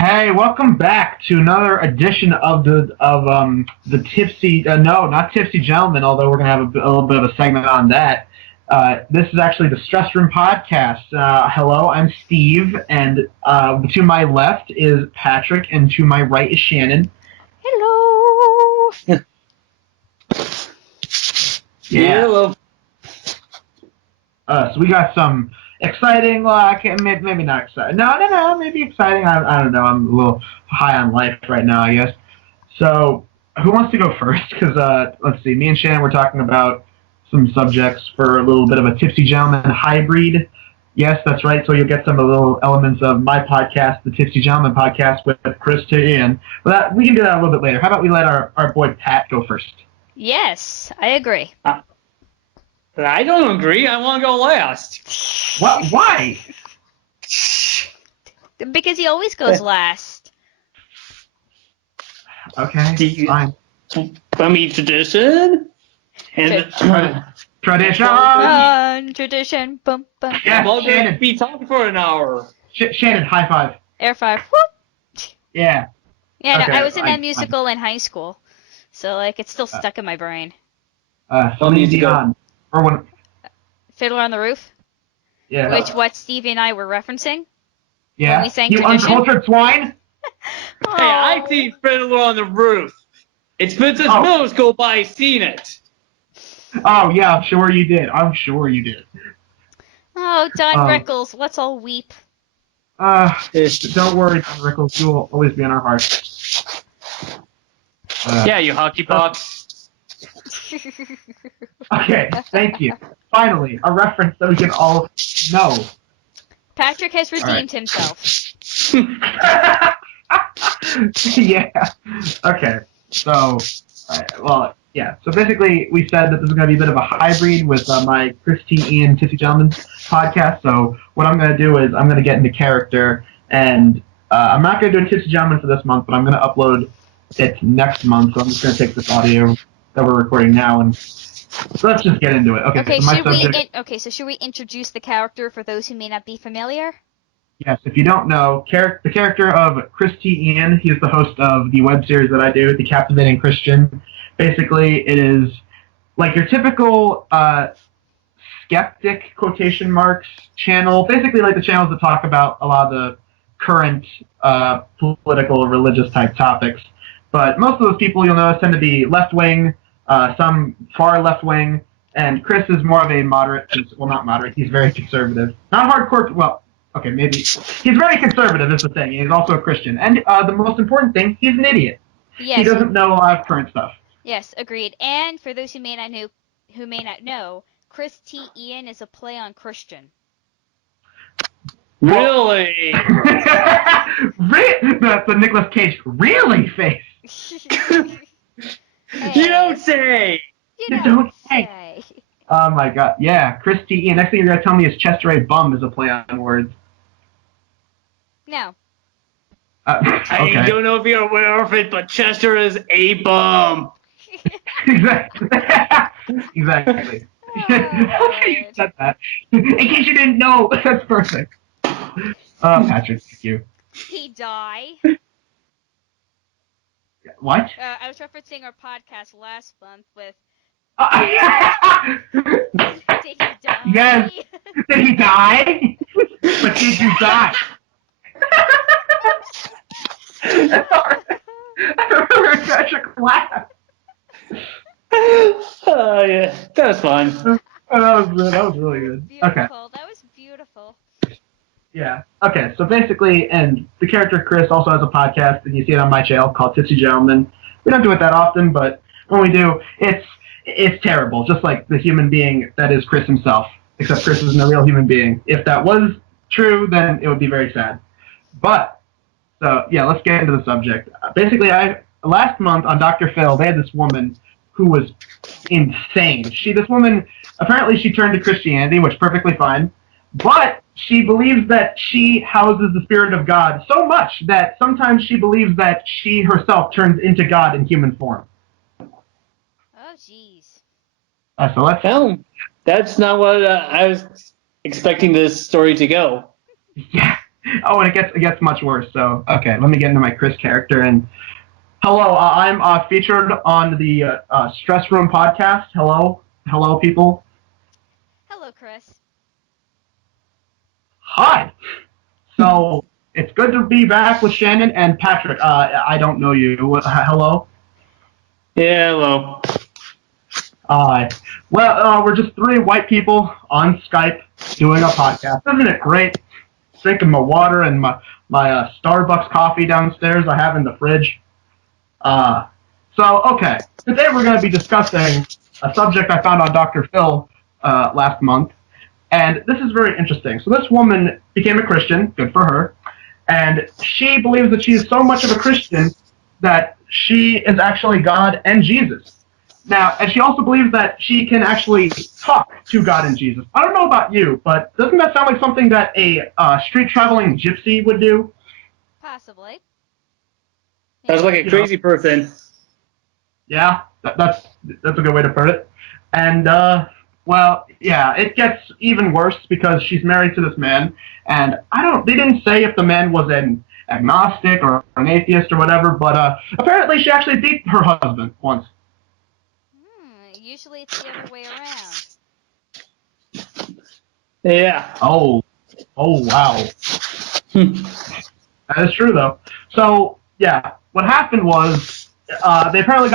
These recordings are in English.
Hey, welcome back to another edition of the Tipsy. No, not Tipsy Gentlemen. Although we're gonna have a little bit of a segment on that. This is actually the Stress Room podcast. Hello, I'm Steve, and to my left is Patrick, and to my right is Shannon. Hello. Yeah. Hello. So we got some exciting. Well, maybe not exciting. No. Maybe exciting. I don't know. I'm a little high on life right now, I guess. So who wants to go first? Because let's see. Me and Shannon were talking about some subjects for a little bit of a Tipsy Gentleman hybrid. Yes, that's right. So you'll get some of the little elements of my podcast, the Tipsy Gentleman podcast with Chris to Ian. But we can do that a little bit later. How about we let our boy Pat go first? Yes, I agree. I don't agree. I want to go last. What? Why? Because he always goes last. Okay, fine. I mean, tradition. And Tradition. Tradition. Bum, bum. Yeah, I'm all going Shannon. to be talking for an hour. Shannon, high five. Air 5. Whoop. Yeah. Yeah, no, Okay, I was in that fine. musical in high school, so it's still stuck in my brain. Celine Dion. Or when? Fiddler on the Roof, Yeah. which what Stevie and I were referencing. Yeah. when we sang You Tradition? uncultured swine. Oh. Hey, I've seen Fiddler on the Roof. It's been since middle school, but I've seen it. Oh yeah, I'm sure you did. Oh, Don Rickles, let's all weep. Don't worry, Don Rickles. You will always be in our hearts. Yeah, you hockey pucks. Okay, thank you. Finally, a reference that we can all know. Patrick has redeemed himself. Yeah. Okay. So, well, yeah. So basically, we said that this is going to be a bit of a hybrid with my Christy Ian Tipsy Gentlemen podcast. So what I'm going to do is I'm going to get into character, and I'm not going to do a Tipsy Gentlemen for this month, but I'm going to upload it next month. So I'm just going to take this audio that we're recording now, and so let's just get into it. Okay. So my subject. So should we introduce the character for those who may not be familiar? Yes, if you don't know, the character of Christy Ian, he's the host of the web series that I do, The Captivating Christian. Basically, it is like your typical skeptic, quotation marks, channel, basically like the channels that talk about a lot of the current political, religious type topics. But most of those people, you'll notice, tend to be left-wing, some far left-wing, and Chris is more of a moderate, well, not moderate, he's very conservative. Not hardcore, well, okay, maybe. He's very conservative, is the thing. He's also a Christian. And the most important thing, he's an idiot. Yes. He doesn't know a lot of current stuff. Yes, agreed. And for those who may not know, Chris T. Ian is a play on Christian. Really? That's the Nicolas Cage really face. You don't say! You don't say. Oh my god, yeah, Chris T. Ian. Next thing you're going to tell me is Chester A. Bum is a play on words. No. Okay. I don't know if you're aware of it, but Chester is a bum. Exactly. Exactly. You said that. In case you didn't know, that's perfect. Patrick, thank you. He died. What? I was referencing our podcast last month with. Did he die? Yes. Did he die? But did you die? I remember Patrick laughed. Oh, yeah. That was fun. That was really good. Beautiful. Okay. That was beautiful. Yeah. Okay. So basically, and the character Chris also has a podcast, and you see it on my channel called Tipsy Gentlemen. We don't do it that often, but when we do, it's terrible. Just like the human being that is Chris himself. Except Chris isn't a real human being. If that was true, then it would be very sad. But so yeah, let's get into the subject. Basically, last month on Dr. Phil, they had this woman who was insane. This woman apparently she turned to Christianity, which is perfectly fine. But she believes that she houses the Spirit of God so much that sometimes she believes that she herself turns into God in human form. Oh, jeez. So let's... That's not what I was expecting this story to go. Yeah, Oh, and it gets much worse. So, okay, let me get into my Chris character. And hello, I'm featured on the Stress Room podcast. Hello, people. Hello, Chris. Hi. So it's good to be back with Shannon and Patrick. I don't know you. Hello. Yeah, hello. Well, we're just three white people on Skype doing a podcast. Isn't it great? Drinking my water and my Starbucks coffee downstairs I have in the fridge. Okay. Today we're going to be discussing a subject I found on Dr. Phil last month. And this is very interesting. So this woman became a Christian, good for her, and she believes that she is so much of a Christian that she is actually God and Jesus. Now, and she also believes that she can actually talk to God and Jesus. I don't know about you, but doesn't that sound like something that a street-traveling gypsy would do? Possibly. Sounds like a crazy person. Yeah, that's a good way to put it. And well, yeah, it gets even worse because she's married to this man, and they didn't say if the man was an agnostic or an atheist or whatever, but apparently she actually beat her husband once. Usually it's the other way around. Yeah. Oh wow. That is true though. So yeah, what happened was they apparently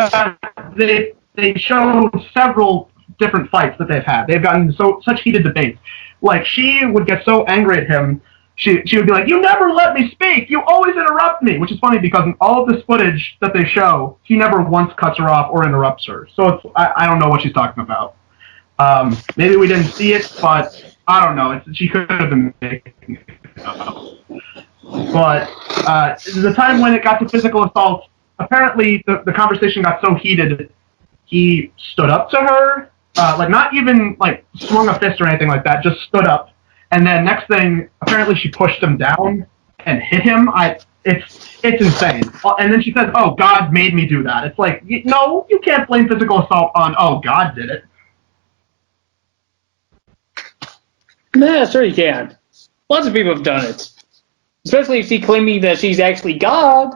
they showed several different fights that they've had. They've gotten such heated debates. Like she would get so angry at him, she would be like, "You never let me speak. You always interrupt me," which is funny because in all of this footage that they show, he never once cuts her off or interrupts her. So I don't know what she's talking about. Maybe we didn't see it, but I don't know. She could have been making it up. But the time when it got to physical assault, apparently the conversation got so heated, he stood up to her, like not even like swung a fist or anything like that, just stood up. And then next thing, apparently she pushed him down and hit him. It's insane. And then she says, "Oh, God made me do that." It's like, no, you can't blame physical assault on, "Oh, God did it." Nah, sure you can. Lots of people have done it. Especially if she's claiming that she's actually God,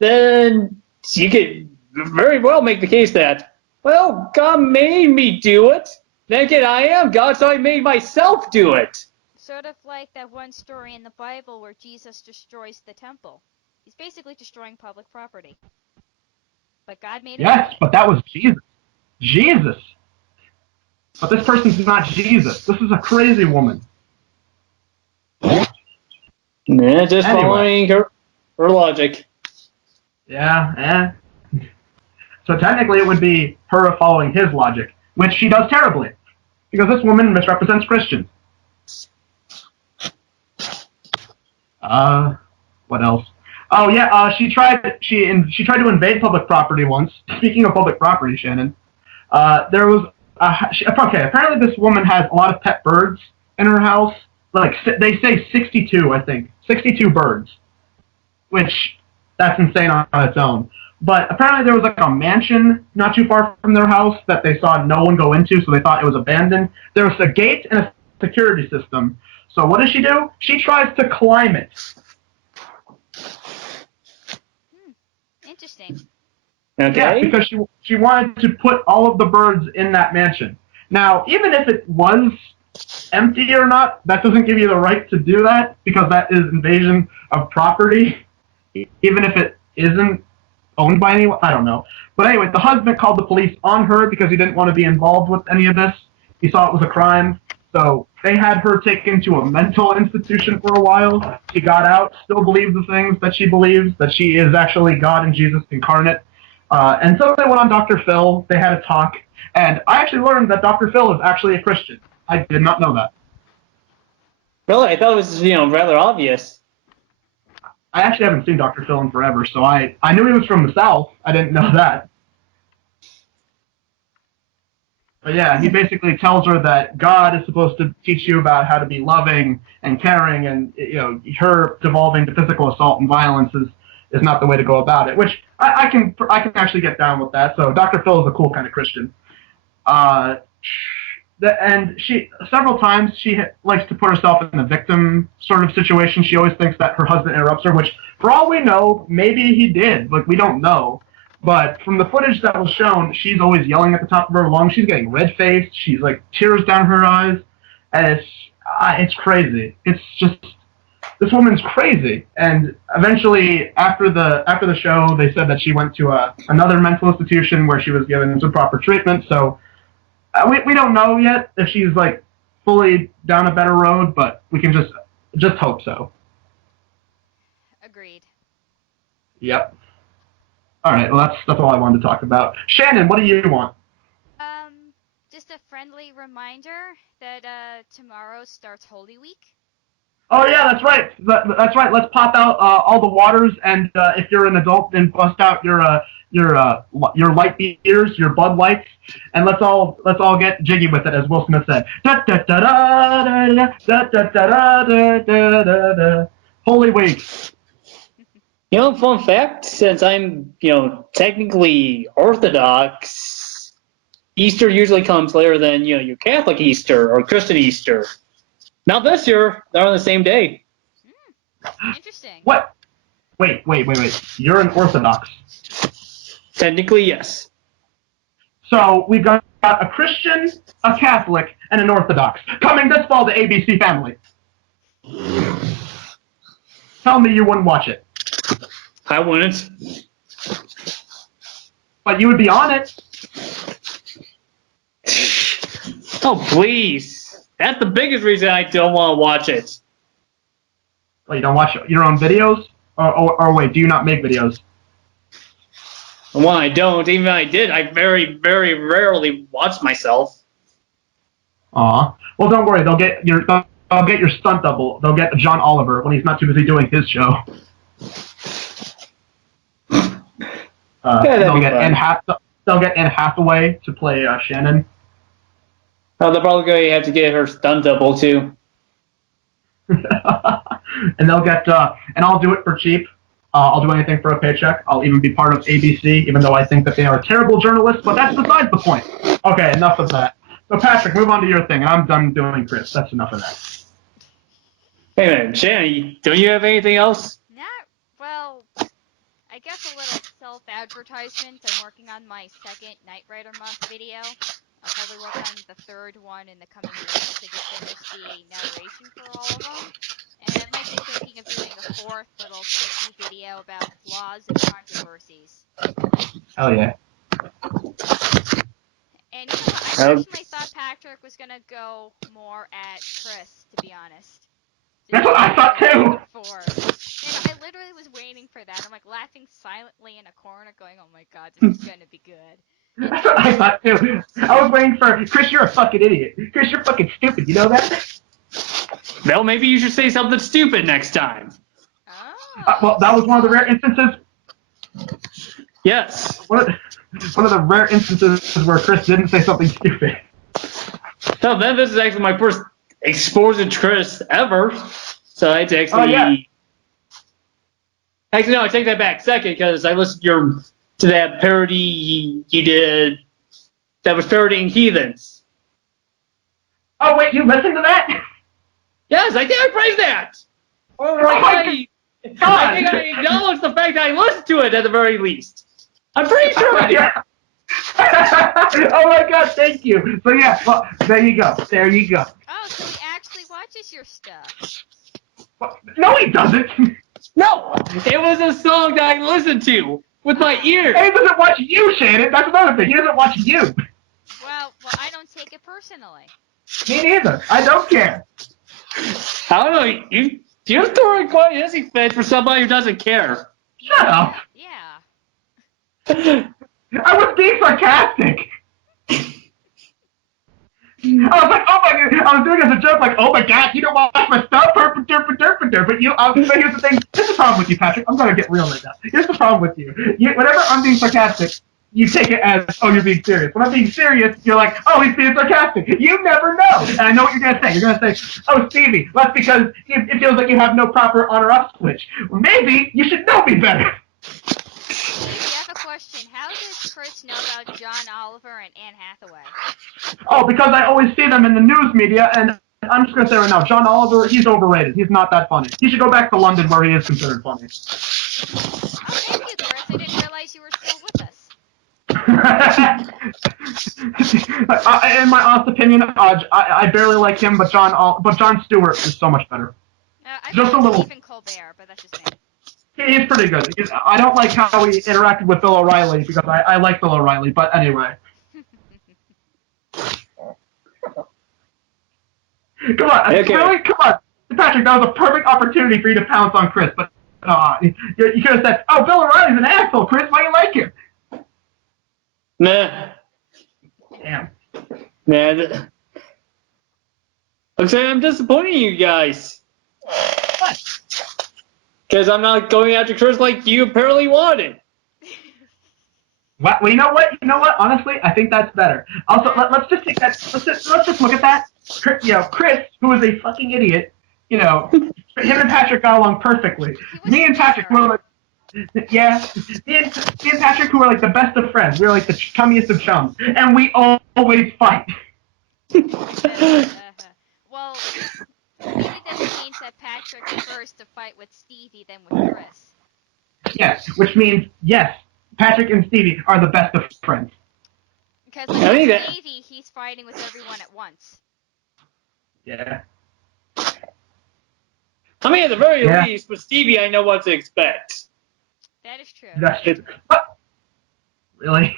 then you could very well make the case that, well, God made me do it. Then again, I am God, so I made myself do it. Sort of like that one story in the Bible where Jesus destroys the temple. He's basically destroying public property. But God made him. Yes, but that was Jesus. Jesus. But this person's not Jesus. This is a crazy woman. Nah, just Anyway. following her logic. Yeah. So technically it would be her following his logic, which she does terribly. Because this woman misrepresents Christians. What else? Oh yeah, she tried to invade public property once. Speaking of public property, Shannon, there was okay. Apparently, this woman has a lot of pet birds in her house. Like they say, 62, I think, 62 birds, which that's insane on its own. But apparently, there was like a mansion not too far from their house that they saw no one go into, so they thought it was abandoned. There was a gate and a security system. So what does she do? She tries to climb it. Interesting. Okay. Yeah, because she wanted to put all of the birds in that mansion. Now, even if it was empty or not, that doesn't give you the right to do that because that is invasion of property, even if it isn't owned by anyone. I don't know. But anyway, the husband called the police on her because he didn't want to be involved with any of this. He saw it was a crime. So they had her taken to a mental institution for a while. She got out, still believes the things that she believes, that she is actually God and Jesus incarnate. And so they went on Dr. Phil. They had a talk. And I actually learned that Dr. Phil is actually a Christian. I did not know that. Really? I thought it was, rather obvious. I actually haven't seen Dr. Phil in forever, so I knew he was from the South. I didn't know that. But yeah, he basically tells her that God is supposed to teach you about how to be loving and caring, and her devolving to physical assault and violence is not the way to go about it. Which I can actually get down with that. So Dr. Phil is a cool kind of Christian. And she several times she likes to put herself in the victim sort of situation. She always thinks that her husband interrupts her, which, for all we know, maybe he did. Like, we don't know. But from the footage that was shown, she's always yelling at the top of her lungs. She's getting red-faced. She's like tears down her eyes, and it's crazy. It's just, this woman's crazy. And eventually, after the show, they said that she went to another mental institution where she was given some proper treatment. So we don't know yet if she's like fully down a better road, but we can just hope so. Agreed. Yep. All right. Well, that's all I wanted to talk about. Shannon, what do you want? Just a friendly reminder that tomorrow starts Holy Week. Oh yeah, that's right. That's right. Let's pop out all the waters, and if you're an adult, then bust out your light beers, your Bud Lights, and let's all get jiggy with it, as Will Smith said. Da da da da da da da da da da da da. Holy Week. Fun fact, since I'm, technically Orthodox, Easter usually comes later than, your Catholic Easter or Christian Easter. Not this year. They're on the same day. Interesting. What? Wait. You're an Orthodox. Technically, yes. So we've got a Christian, a Catholic, and an Orthodox coming this fall to ABC Family. Tell me you wouldn't watch it. I wouldn't. But you would be on it. Oh, please. That's the biggest reason I don't want to watch it. Well, you don't watch your own videos? Or wait, do you not make videos? Well, I don't. Even if I did, I very, very rarely watch myself. Aw. Well, don't worry. They'll get your stunt double. They'll get John Oliver when he's not too busy doing his show. They'll get Anne Hathaway to play Shannon. Oh, they're probably going to have to get her stunt double too. And they'll get and I'll do it for cheap. I'll do anything for a paycheck. I'll even be part of ABC, even though I think that they are terrible journalists, but that's besides the point. Okay, enough of that. So, Patrick, move on to your thing, and I'm done doing Chris. That's enough of that. Hey, man, Shannon, don't you have anything else? Well, I guess a little self-advertisement. I'm working on my second Knight Rider Month video. I'll probably work on the third one in the coming weeks to just finish the narration for all of them. And I might be thinking of doing a fourth little quickie video about flaws and controversies. Oh, yeah. And I originally thought Patrick was going to go more at Chris, to be honest. That's what I thought, too! And I literally was waiting for that. I'm like laughing silently in a corner going, oh my god, this is going to be good. That's what I thought, too. I was waiting for, Chris, you're a fucking idiot. Chris, you're fucking stupid, you know that? Well, maybe you should say something stupid next time. Oh. Well, that was one of the rare instances. Yes. One of the rare instances where Chris didn't say something stupid. No, then this is actually my first exposure to Chris ever. So it's actually... Oh, yeah. Actually, no, I take that back. Second, because I listened to that parody you did that was parodying heathens. Oh, wait, you listened to that? Yes, I did. I praised that. Oh, my God. I think I acknowledge the fact that I listened to it at the very least. I'm pretty sure I did. Oh my god, thank you. So yeah, well, there you go. There you go. Oh, so he actually watches your stuff. Well, no, he doesn't. No, it was a song that I listened to with my ears. He doesn't watch you, Shannon. That's another thing. He doesn't watch you. Well, I don't take it personally. Me neither. I don't care. I don't know. You're throwing quite a hissy fit for somebody who doesn't care. Shut up. Yeah. I was being sarcastic. I was like, oh my god, I was doing it as a joke, like, oh my god, you don't watch my stuff, but you, but here's the thing, here's the problem with you, Patrick, I'm gonna get real right now. Here's the problem with you. Whenever I'm being sarcastic, you take it as, oh, you're being serious. When I'm being serious, you're like, oh, he's being sarcastic. You never know. And I know what you're gonna say. You're gonna say, oh, Stevie, that's because it feels like you have no proper on or off switch. Well, maybe you should know me better. If you have a question question. How does Chris know about John Oliver and Anne Hathaway? Oh, because I always see them in the news media, and I'm just going to say right now, John Oliver, he's overrated. He's not that funny. He should go back to London where he is considered funny. Oh, thank you, Chris. I didn't realize you were still with us. In my honest opinion, I barely like him, but Jon Stewart is so much better. I Just a like little. Stephen Colbert, but that's just me. He's pretty good. I don't like how he interacted with Bill O'Reilly because I like Bill O'Reilly, but anyway. Come on, Okay. really? Come on. Patrick, that was a perfect opportunity for you to pounce on Chris, but you could have said, oh, Bill O'Reilly's an asshole, Chris, why do you like him? Nah. Damn. Nah. I'm disappointing you guys. What? Because I'm not going after Chris like you apparently wanted. Well, you know what? Honestly, I think that's better. Also, let's just take that. Let's just look at that. Chris, who is a fucking idiot. Him and Patrick got along perfectly. Me and Patrick were like, yeah, me and Patrick, who are like the best of friends. We're like the chummiest of chums, and we always fight. Well, maybe this means that Patrick prefers to fight with Stevie than with Chris. Yes, which means yes, Patrick and Stevie are the best of friends. Because like with Stevie, he's fighting with everyone at once. Yeah. I mean, at the very least, with Stevie, I know what to expect. That is true. That's it. What? Really?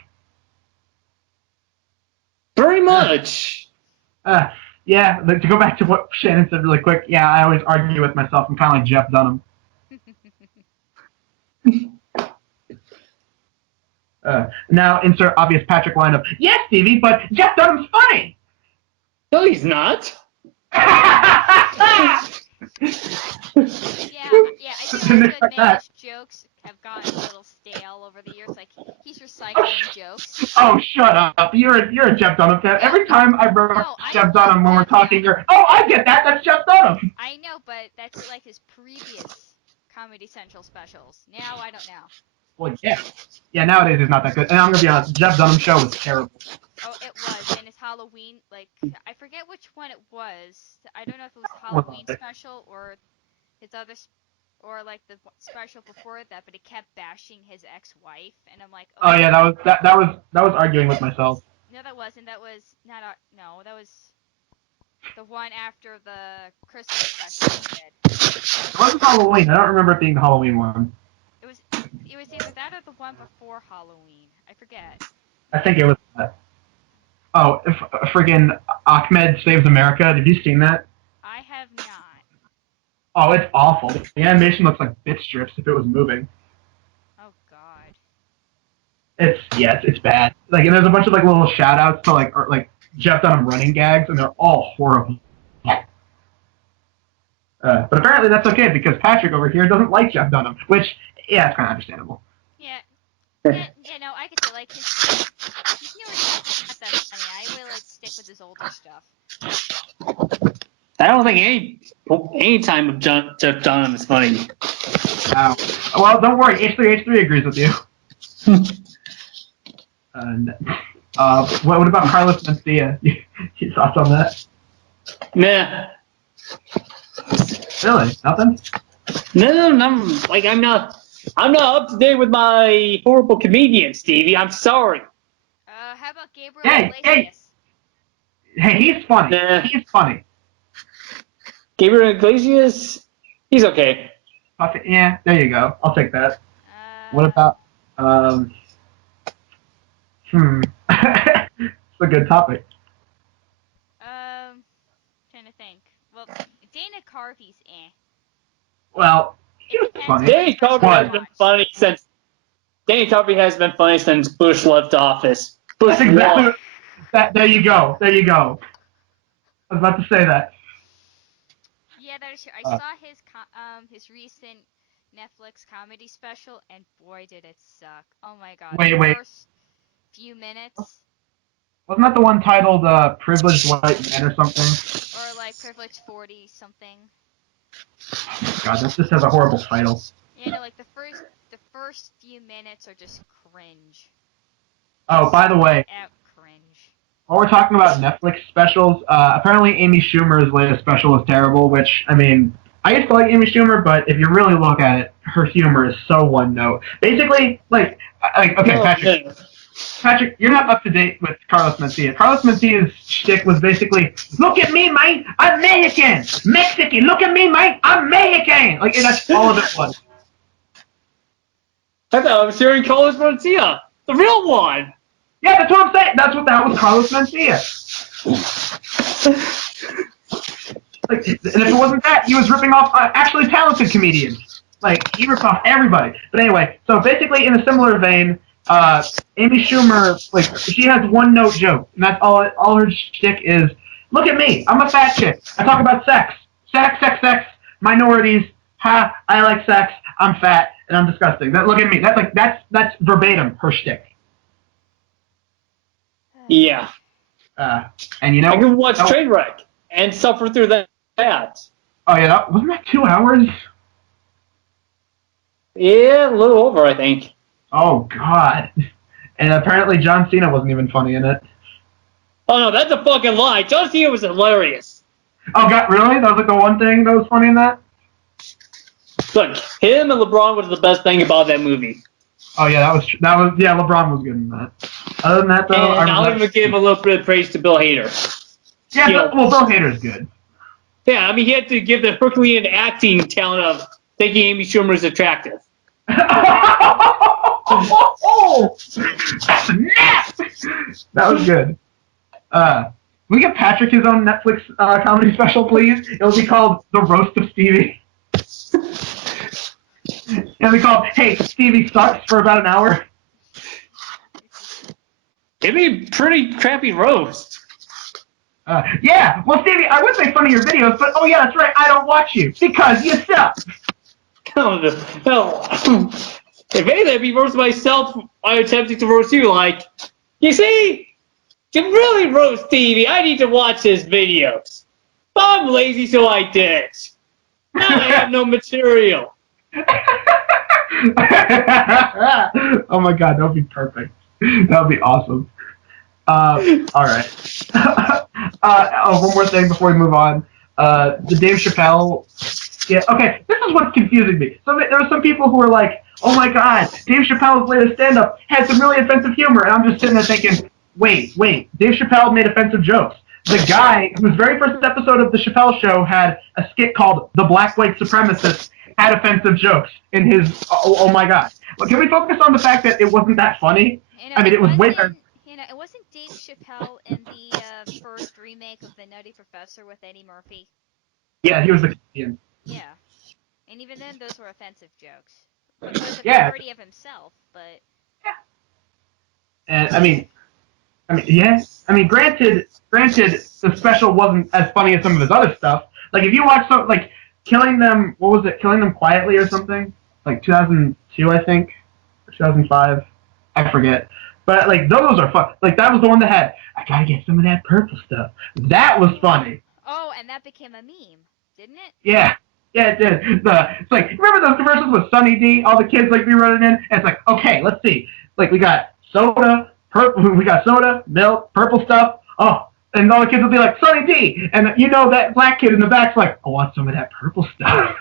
Very much. Yeah, to go back to what Shannon said really quick, yeah, I always argue with myself. I'm kind of like Jeff Dunham. Now insert obvious Patrick line of, yes, Stevie, but Jeff Dunham's funny! No, he's not. Yeah, I do have to admit his jokes have gotten a little stale over the years. Like, he's recycling jokes. Oh, shut up. You're a Jeff Dunham fan. Every time I bring up Jeff Dunham when we're talking, you're, oh, I get that. That's Jeff Dunham. I know, but that's like his previous Comedy Central specials. Now, I don't know. Well, yeah. Yeah, nowadays he's not that good. And I'm going to be honest, Jeff Dunham show was terrible. Oh, it was. And his Halloween, like, I forget which one it was. I don't know if it was Halloween special or his other, or like the special before that, but he kept bashing his ex-wife, and I'm like, oh yeah, that was arguing with myself. No, that wasn't. That was not. No, that was the one after the Christmas special he did. It wasn't Halloween. I don't remember it being the Halloween one. It was either that or the one before Halloween. I forget. I think it was that. Oh, friggin' Ahmed Saves America. Have you seen that? I have not. Oh, it's awful. The animation looks like bit strips if it was moving. Oh God. It's bad. Like, and there's a bunch of like little shout outs to like Jeff Dunham running gags, and they're all horrible. But apparently that's okay because Patrick over here doesn't like Jeff Dunham, which yeah, it's kind of understandable. Yeah, no, I could say like his newer stuff is not that funny. I really like stick with his older stuff. I don't think any time of Jeff Dunham is funny. Wow. Well, don't worry, H3H3 agrees with you. What about Carlos Mencia? Your thoughts on that? Nah. Really? Nothing? No, I'm not up to date with my horrible comedian, Stevie. I'm sorry. How about Gabriel Iglesias? Hey, he's funny. Nah. He's funny. Gabriel Iglesias? He's okay. Yeah, there you go. I'll take that. What about, it's a good topic. Trying to think. Well, Dana Carvey's Well, he was funny. Danny Carvey has been funny since Bush left office. That's exactly that. There you go. I was about to say that. Yeah, that is true. I saw his recent Netflix comedy special, and boy, did it suck. Oh my God. Wait. The first few minutes. Wasn't that the one titled Privileged White Man or something? Or like Privileged 40 something. God, this just has a horrible title. Yeah, no, like the first few minutes are just cringe. Oh, by the way, Out cringe. while we're talking about Netflix specials, apparently Amy Schumer's latest special is terrible, which, I mean, I used to like Amy Schumer, but if you really look at it, her humor is so one note. Basically, okay, Patrick, you're not up to date with Carlos Mencia. Carlos Mencia's shtick was basically, look at me, mate, I'm Mexican, look at me, mate, I'm Mexican. Like, and that's all of it was. I thought I was hearing Carlos Mencia, the real one. Yeah, that's what I'm saying. That was Carlos Mencia. Like, and if it wasn't that, he was ripping off actually talented comedians. Like, he ripped off everybody. But anyway, so basically, in a similar vein, Amy Schumer, like, she has one-note joke, and that's all her shtick is, look at me, I'm a fat chick. I talk about sex, minorities, ha, I like sex, I'm fat, and I'm disgusting. Look at me. That's verbatim her shtick. Yeah. And you know, I can watch Trainwreck and suffer through that. Oh yeah, wasn't that 2 hours? Yeah, a little over, I think. Oh God! And apparently John Cena wasn't even funny in it. Oh no, that's a fucking lie. John Cena was hilarious. Oh God, really? That was like the one thing that was funny in that? Look, him and LeBron was the best thing about that movie. Oh yeah, yeah, LeBron was good in that. Other than that, though, And I'll even give a little bit of praise to Bill Hader. Yeah, Bill Hader's good. Yeah, I mean, he had to give the Herculean acting talent of thinking Amy Schumer is attractive. Oh, snap! That was good. Can we get Patrick his own Netflix comedy special, please? It'll be called The Roast of Stevie. It'll be called Hey, Stevie Sucks for about an hour. It'd be a pretty crappy roast. Yeah, well, Stevie, I would make fun of your videos, but oh yeah, that's right, I don't watch you because you suck. Oh, no. If anything, I'd be roasting myself by attempting to roast you. Like, you see, to really roast Stevie, I need to watch his videos. But I'm lazy, so I did. Now I have no material. Oh my God, that would be perfect. That would be awesome. All right. One more thing before we move on. The Dave Chappelle. Yeah. Okay. This is what's confusing me. So there are some people who are like, "Oh my God, Dave Chappelle's latest stand-up had some really offensive humor," and I'm just sitting there thinking, "Wait. Dave Chappelle made offensive jokes. The guy whose very first episode of the Chappelle Show had a skit called "The Black White Supremacist" had offensive jokes in his. Oh my God. Well, can we focus on the fact that it wasn't that funny? I mean, it was way better. It wasn't Dave Chappelle in the first remake of The Nutty Professor with Eddie Murphy. Yeah, he was the comedian. Yeah, and even then, those were offensive jokes because of the parody of himself. But and I mean, granted, the special wasn't as funny as some of his other stuff. Like if you watch something like Killing Them, what was it? Killing Them Quietly or something? Like 2002, I think, or 2005. I forget. But like those are fun. Like that was the one that had I gotta get some of that purple stuff. That was funny. Oh, and that became a meme, didn't it? Yeah, it did. It's like remember those commercials with Sunny D? All the kids like be running in, and it's like okay, let's see. Like we got soda, milk, purple stuff. Oh, and all the kids will be like Sunny D, and you know that black kid in the back's like I want some of that purple stuff.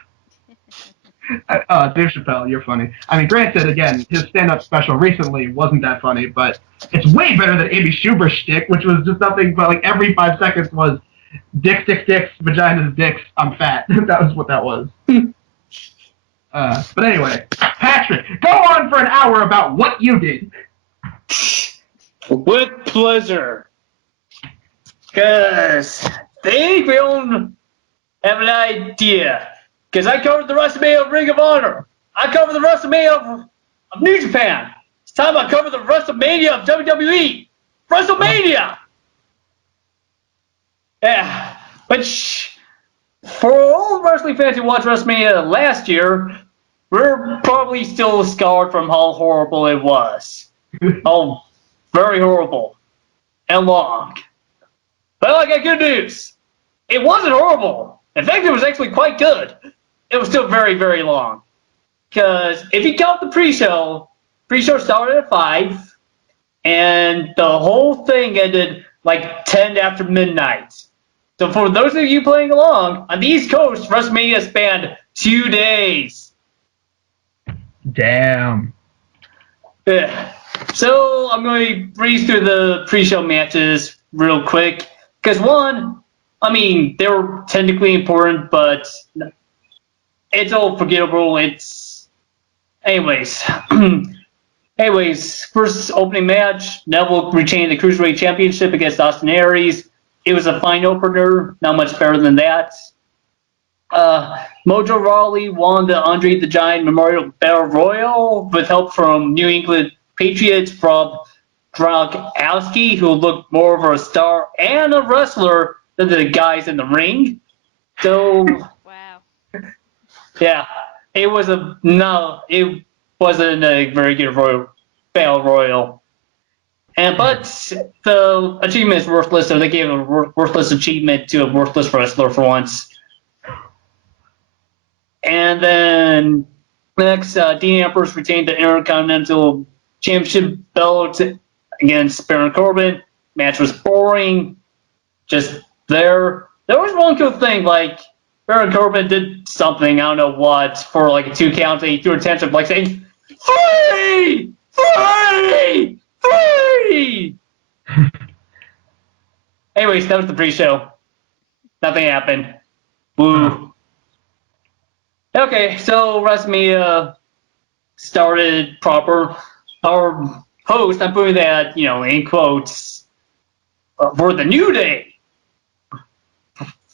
Dave Chappelle, you're funny. I mean, granted, again, his stand-up special recently wasn't that funny, but it's way better than Amy Schumer's shtick, which was just nothing but like every 5 seconds was dicks, vaginas, dicks, I'm fat. That was what that was. But anyway, Patrick, go on for an hour about what you did. With pleasure. Because they don't have an idea. Because I covered the WrestleMania of Ring of Honor. I covered the WrestleMania of New Japan. It's time I cover the WrestleMania of WWE. WrestleMania! Yeah. Which, for all wrestling fans who watched WrestleMania last year, we're probably still scarred from how horrible it was. Oh, very horrible. And long. Well, I got good news. It wasn't horrible. In fact, it was actually quite good. It was still very, very long. Because if you count the pre-show started at 5, and the whole thing ended like 10 after midnight. So for those of you playing along, on the East Coast, WrestleMania spanned 2 days. Damn. Yeah. So I'm going to breeze through the pre-show matches real quick. Because one, I mean, they were technically important, but it's all forgettable. Anyways. First opening match, Neville retained the Cruiserweight Championship against Austin Aries. It was a fine opener, not much better than that. Mojo Rawley won the Andre the Giant Memorial Battle Royal with help from New England Patriots Rob Gronkowski, who looked more of a star and a wrestler than the guys in the ring. So, Wow. yeah, it wasn't a very good battle royal. But the achievement is worthless, so they gave a worthless achievement to a worthless wrestler for once. And then next, Dean Ambrose retained the Intercontinental Championship belt against Baron Corbin. Match was boring. Just there. There was one cool thing, like Baron Corbin did something, I don't know what, for like a 2 count, and he threw attention, like saying, 3! 3! 3! Anyways, that was the pre-show. Nothing happened. Woo. Okay, so WrestleMania started proper. Our host, I'm putting that, in quotes, for the New Day.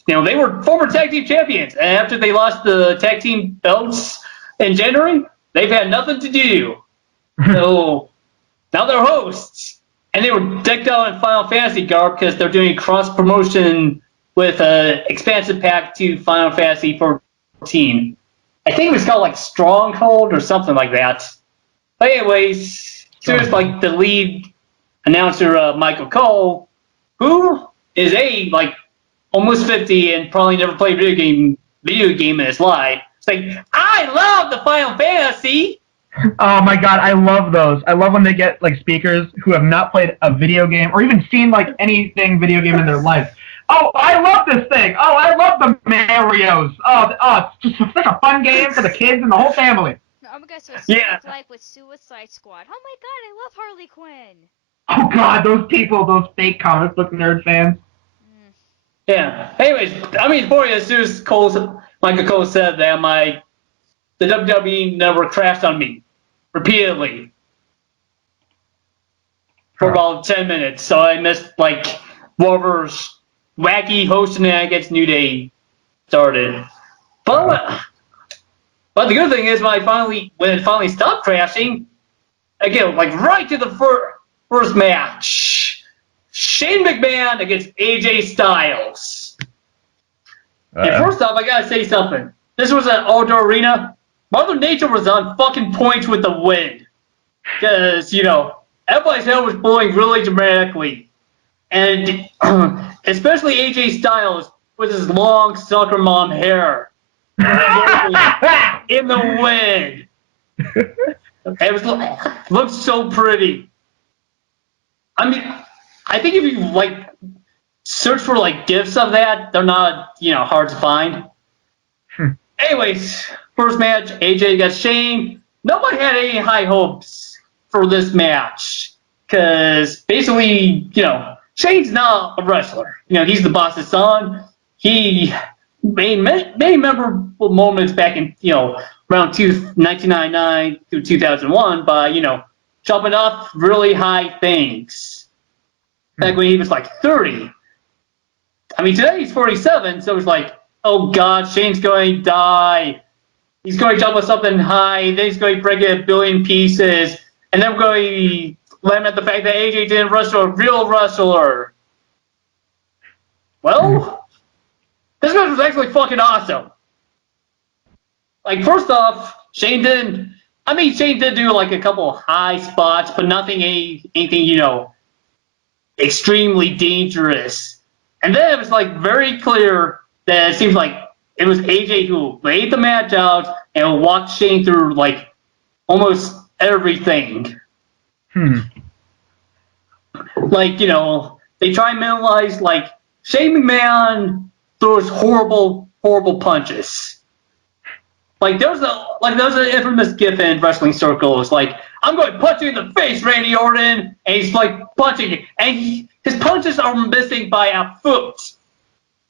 They were former tag team champions, and after they lost the tag team belts in January, they've had nothing to do. So now they're hosts, and they were decked out in Final Fantasy garb because they're doing cross promotion with an expansion pack to Final Fantasy 14. I think it was called like Stronghold or something like that. But anyways, here's like the lead announcer, Michael Cole, who is almost 50 and probably never played a video game in his life. It's like, I love the Final Fantasy. Oh my god, I love those. I love when they get like speakers who have not played a video game or even seen like anything video game in their life. Oh, I love this thing. Oh, I love the Marios. Oh, it's just such a fun game for the kids and the whole family. Oh my gosh, so Yeah. Life with Suicide Squad. Oh my god, I love Harley Quinn. Oh god, those people, those fake comic book nerd fans. Yeah. Anyways, for you, as soon as Michael Cole said that, the WWE network crashed on me repeatedly for about 10 minutes. So I missed whatever's wacky hosting against New Day started. But the good thing is when it finally stopped crashing, again, right to the first match. Shane McMahon against AJ Styles. And first off, I gotta say something. This was an outdoor arena. Mother Nature was on fucking point with the wind. Because, everybody's head was blowing really dramatically. And especially AJ Styles with his long soccer mom hair. In the wind. It looked so pretty. I think if you search for GIFs of that, they're not hard to find. Anyways, first match, AJ against Shane. Nobody had any high hopes for this match because basically, Shane's not a wrestler. He's the boss's son. He made many memorable moments back in around 1999 through 2001 by jumping off really high things. Back when he was 30. Today he's 47, so it's oh god, Shane's going to die. He's going to jump on something high, then he's going to break it in a billion pieces, and then we're going to lament the fact that AJ didn't wrestle a real wrestler. Well, this match was actually fucking awesome. First off, Shane did do a couple of high spots, but anything, extremely dangerous. And then it was very clear that it seems like it was AJ who laid the match out and walked Shane through like almost everything. Like, they try and minimize, like, Shane McMahon throws horrible, horrible punches. Like, there's an infamous gif in wrestling circles, like, I'm going to punch you in the face, Randy Orton, and he's, like, punching, and his punches are missing by a foot.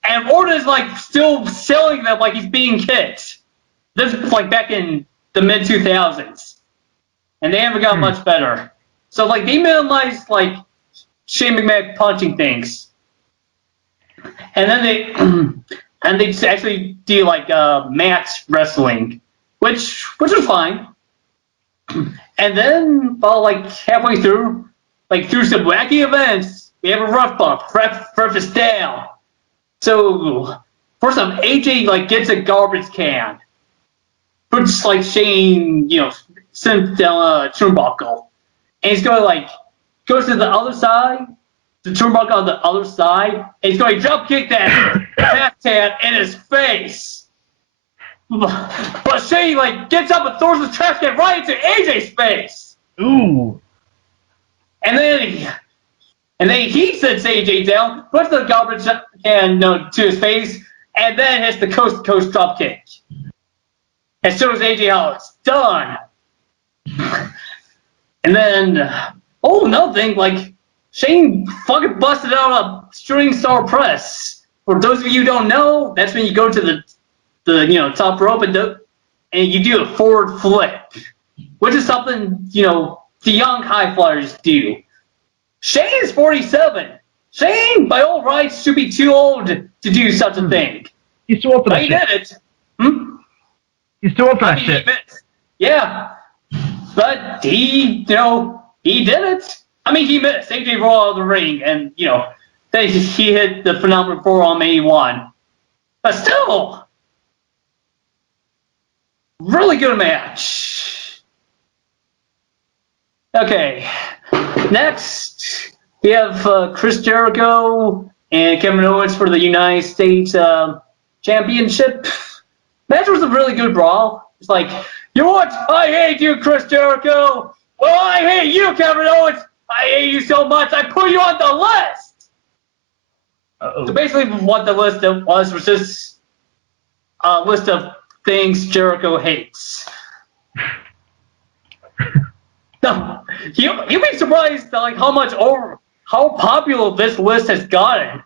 And Orton is, like, still selling them like he's being kicked. This is, like, back in the mid-2000s. And they haven't got much better. So, like, they minimized, like, Shane McMahon punching things. And then they actually do, like, match wrestling, which was fine. And then, about, like, halfway through, like, through some wacky events, we have a rough bump. Ref is down. So, first off, AJ, like, gets a garbage can. Puts, like, Shane, sent down a turnbuckle. And he's going to, like, goes to the other side, the turnbuckle on the other side, and he's going to drop kick that Backhand in his face. But Shane, like, gets up and throws the trash can right into AJ's face. Ooh. And then he sends AJ down, puts the garbage can to his face, and then hits the coast-to-coast drop kick. And shows AJ how it's done. And then, another thing, like, Shane fucking busted out a string star press. For those of you who don't know, that's when you go to the top rope and you do a forward flip, which is something, the young high flyers do. Shane is 47. Shane, by all rights, should be too old to do such a thing. He's too old for that shit. He did it. He's too old for that shit. Yeah. But he did it. I mean, he missed. AJ rolled out of the ring, and, then he hit the phenomenal forearm and he won. But still, really good match. Okay. Next, we have Chris Jericho and Kevin Owens for the United States Championship. Match was a really good brawl. It's like, you know what? I hate you, Chris Jericho. Well, I hate you, Kevin Owens. I hate you so much, I put you on the list. So basically what the list was just a list of things Jericho hates. No, you'd be surprised like how popular this list has gotten.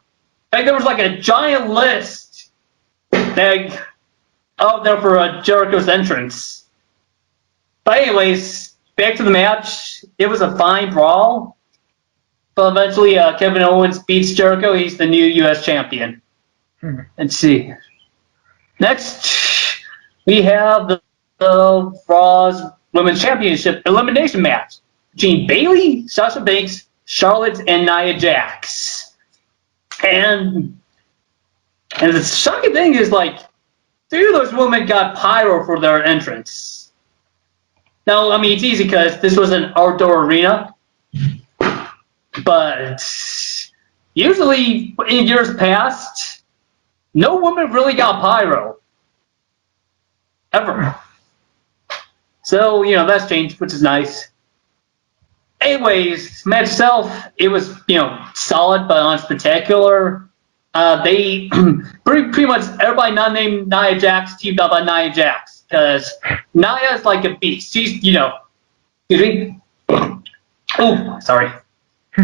Like there was like a giant list out there for Jericho's entrance. But anyways, back to the match. It was a fine brawl. But eventually Kevin Owens beats Jericho. He's the new U.S. champion. Let's see. Next, we have the Raw's Women's Championship elimination match between Bayley, Sasha Banks, Charlotte, and Nia Jax. And the shocking thing is, like, three of those women got pyro for their entrance. Now, I mean, it's easy because this was an outdoor arena. But usually in years past, no woman really got pyro. Ever. So, that's changed, which is nice. Anyways, match itself, it was, solid but unspectacular. They pretty much everybody not named Nia Jax teamed up on Nia Jax because Nia is like a beast. She's, excuse me. Oh, sorry.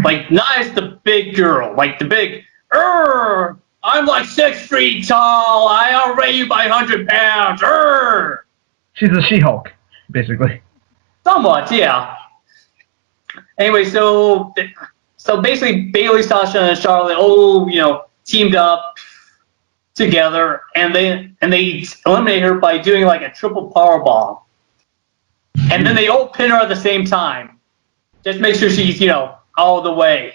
Like Nia's the big girl, like the big. I'm like 6 feet tall. I outweigh you by 100 pounds. She's a She-Hulk, basically. Somewhat, yeah. Anyway, so basically Bayley, Sasha, and Charlotte, teamed up together, and they eliminate her by doing like a triple powerbomb, and then they all pin her at the same time. Just make sure she's out of the way.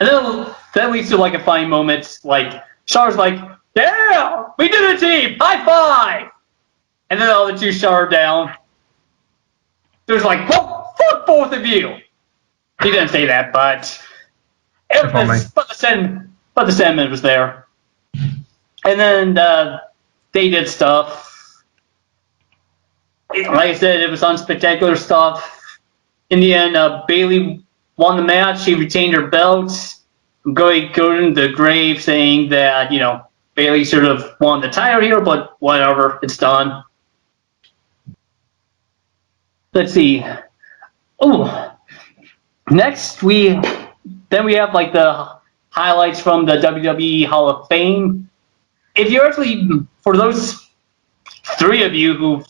And then that leads to like a funny moment, like Charlotte's like, "Yeah, we did a team, high five!" And then all the two shut her down. There's like, well, fuck both of you. He didn't say that, but the sentiment was there. And then they did stuff. Like I said, it was unspectacular stuff. In the end, Bailey won the match. She retained her belt. Going to the grave saying that, Bailey should have won the title here, but whatever, it's done. Let's see. Oh, next we have like the highlights from the WWE Hall of Fame. If you're actually, for those three of you who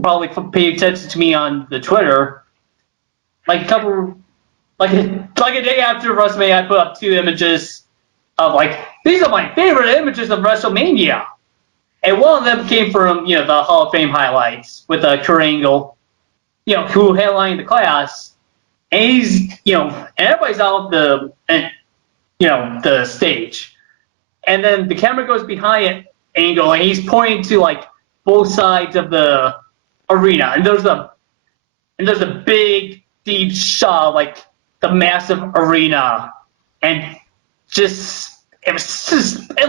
probably pay attention to me on the Twitter, like a day after WrestleMania, I put up 2 images of these are my favorite images of WrestleMania, and one of them came from the Hall of Fame highlights with Kurt Angle, who headlined the class, and he's and everybody's out the stage, and then the camera goes behind Angle, and he's pointing to both sides of the arena, and there's a big deep shot of the massive arena, and it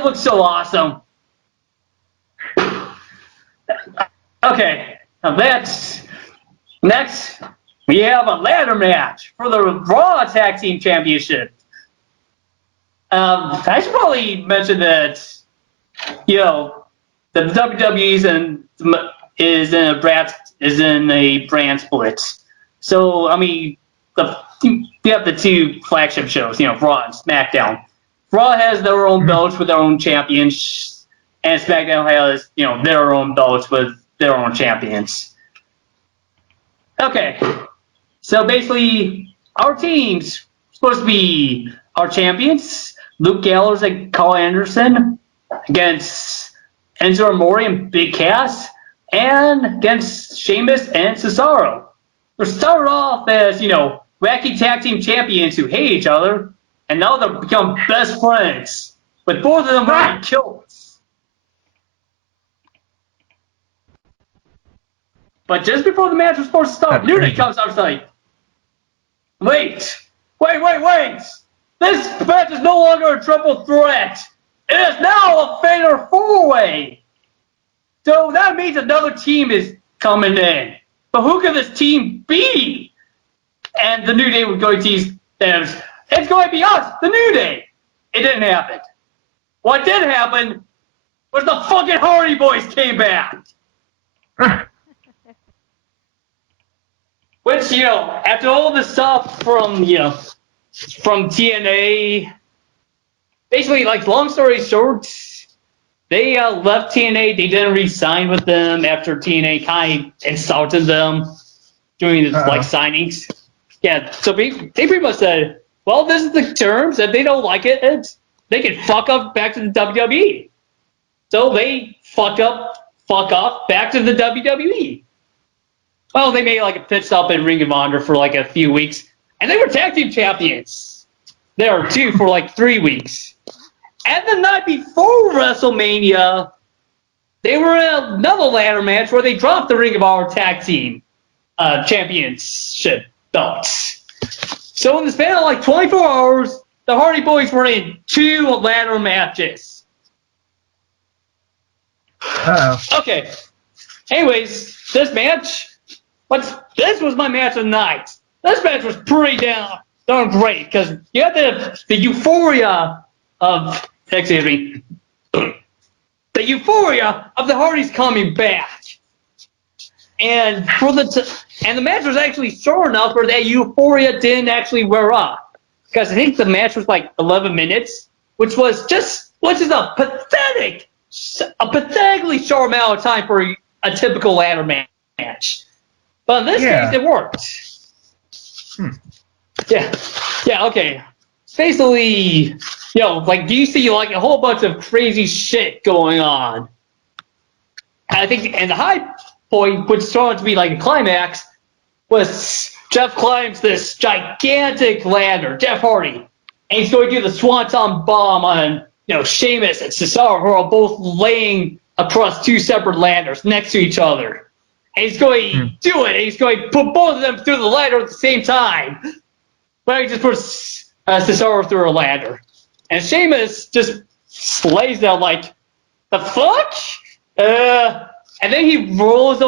looks so awesome. Okay, now next we have a ladder match for the Raw Tag Team Championship. I should probably mention that the WWE is in a brand split. So I mean, you have the 2 flagship shows, Raw and SmackDown. Raw has their own belts with their own champions, and SmackDown has their own belts with their own champions. Okay, so basically, our team's supposed to be our champions: Luke Gallows and Carl Anderson against Enzo Amore and Big Cass, and against Sheamus and Cesaro. They started off as, wacky tag team champions who hate each other, and now they've become best friends, with both of them wearing kilts. But just before the match was supposed to start, New Day comes out and says, wait! This match is no longer a triple threat! It is now a fatal 4-way! So that means another team is coming in. But who could this team be? And the New Day would go to these things. It's going to be us, the New Day. It didn't happen. What did happen was the fucking Hardy Boys came back. Which, after all the stuff from TNA, basically, long story short, they left TNA. They didn't re-sign with them after TNA kind of insulted them doing signings. Yeah, so they pretty much said, well, this is the terms. If they don't like it, they can fuck up back to the WWE. So they fuck off back to the WWE. Well, they made a pit stop in Ring of Honor for a few weeks, and they were tag team champions there too for 3 weeks. And the night before WrestleMania, they were in another ladder match where they dropped the Ring of Honor Tag Team Championship belts. So in the span of 24 hours, the Hardy Boys were in 2 ladder matches. Okay. Anyways, this was my match of the night. This match was pretty darn great because you have the euphoria of. The euphoria of the Hardys coming back, and the match was actually short enough where that euphoria didn't actually wear off, because I think the match was 11 minutes, which is a pathetically short amount of time for a typical ladder match. But in this case, it worked. Yeah. Okay. Basically. Do you see a whole bunch of crazy shit going on? I think, and the high point, which started to be a climax, was Jeff climbs this gigantic ladder, Jeff Hardy, and he's going to do the Swanton Bomb on, Sheamus and Cesaro, who are both laying across 2 separate ladders next to each other. And he's going to do it, and he's going to put both of them through the ladder at the same time. But he just puts Cesaro through a ladder. And Sheamus just lays there the fuck? And then he rolls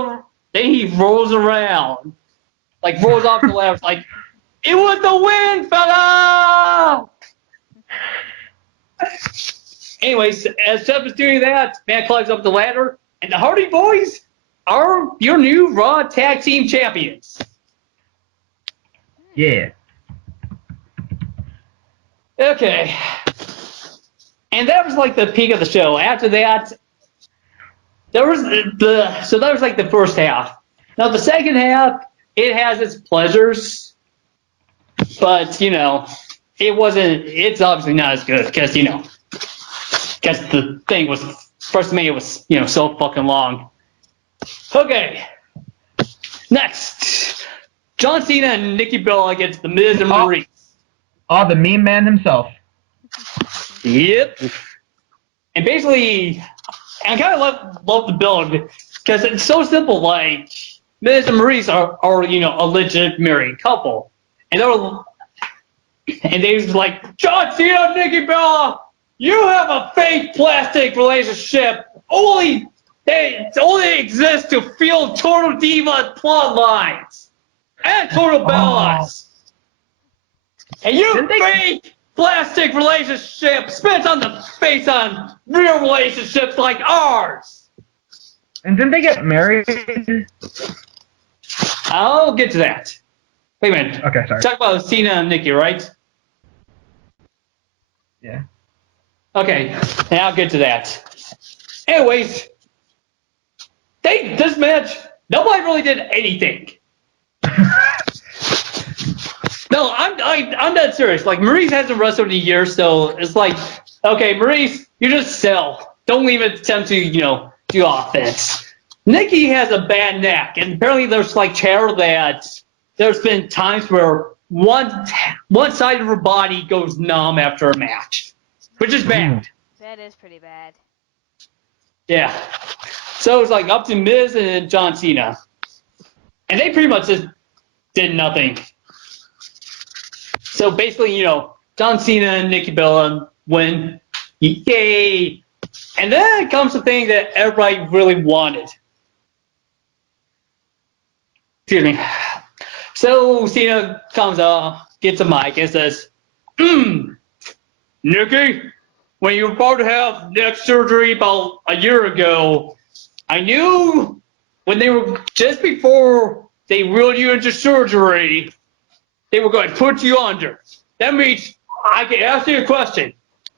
around, like rolls off the ladder, like, it was the win, fella! Anyways, as Seth is doing that, Matt climbs up the ladder, and the Hardy Boys are your new Raw Tag Team Champions. Yeah. Okay. And that was like the peak of the show. After that, that was like the first half. Now the second half, it has its pleasures, but it's obviously not as good because the thing was first to me it was so fucking long. Okay. Next, John Cena and Nikki Bella against The Miz and Maurice. Oh, the meme man himself. Yep. And basically, I kind of love the build because it's so simple. Like, Miz and Maurice are a legit married couple, and they was like, John Cena, Nikki Bella, you have a fake plastic relationship. It only exists to fuel Total Diva plot lines and Total Bellas. And you fake plastic relationship spits on the face on real relationships like ours. And didn't they get married? I'll get to that. Wait a minute. Okay, sorry. Talk about Cena and Nikki, right? Yeah. Okay, now I'll get to that. Anyways, this match, nobody really did anything. No, I'm not serious. Like, Maurice hasn't wrestled in a year, so it's like, okay, Maurice, you just sell. Don't even attempt to, do offense. Nikki has a bad neck, and apparently there's like chatter that there's been times where one side of her body goes numb after a match, which is bad. That is pretty bad. Yeah. So it's like up to Miz and John Cena. And they pretty much just did nothing. So basically, John Cena and Nikki Bella win. Yay! And then comes the thing that everybody really wanted. Excuse me. So Cena comes up, gets a mic, and says, Nikki, when you were about to have neck surgery about a year ago, I knew when they were just before they wheeled you into surgery, they were going to put you under. That means I can ask you a question.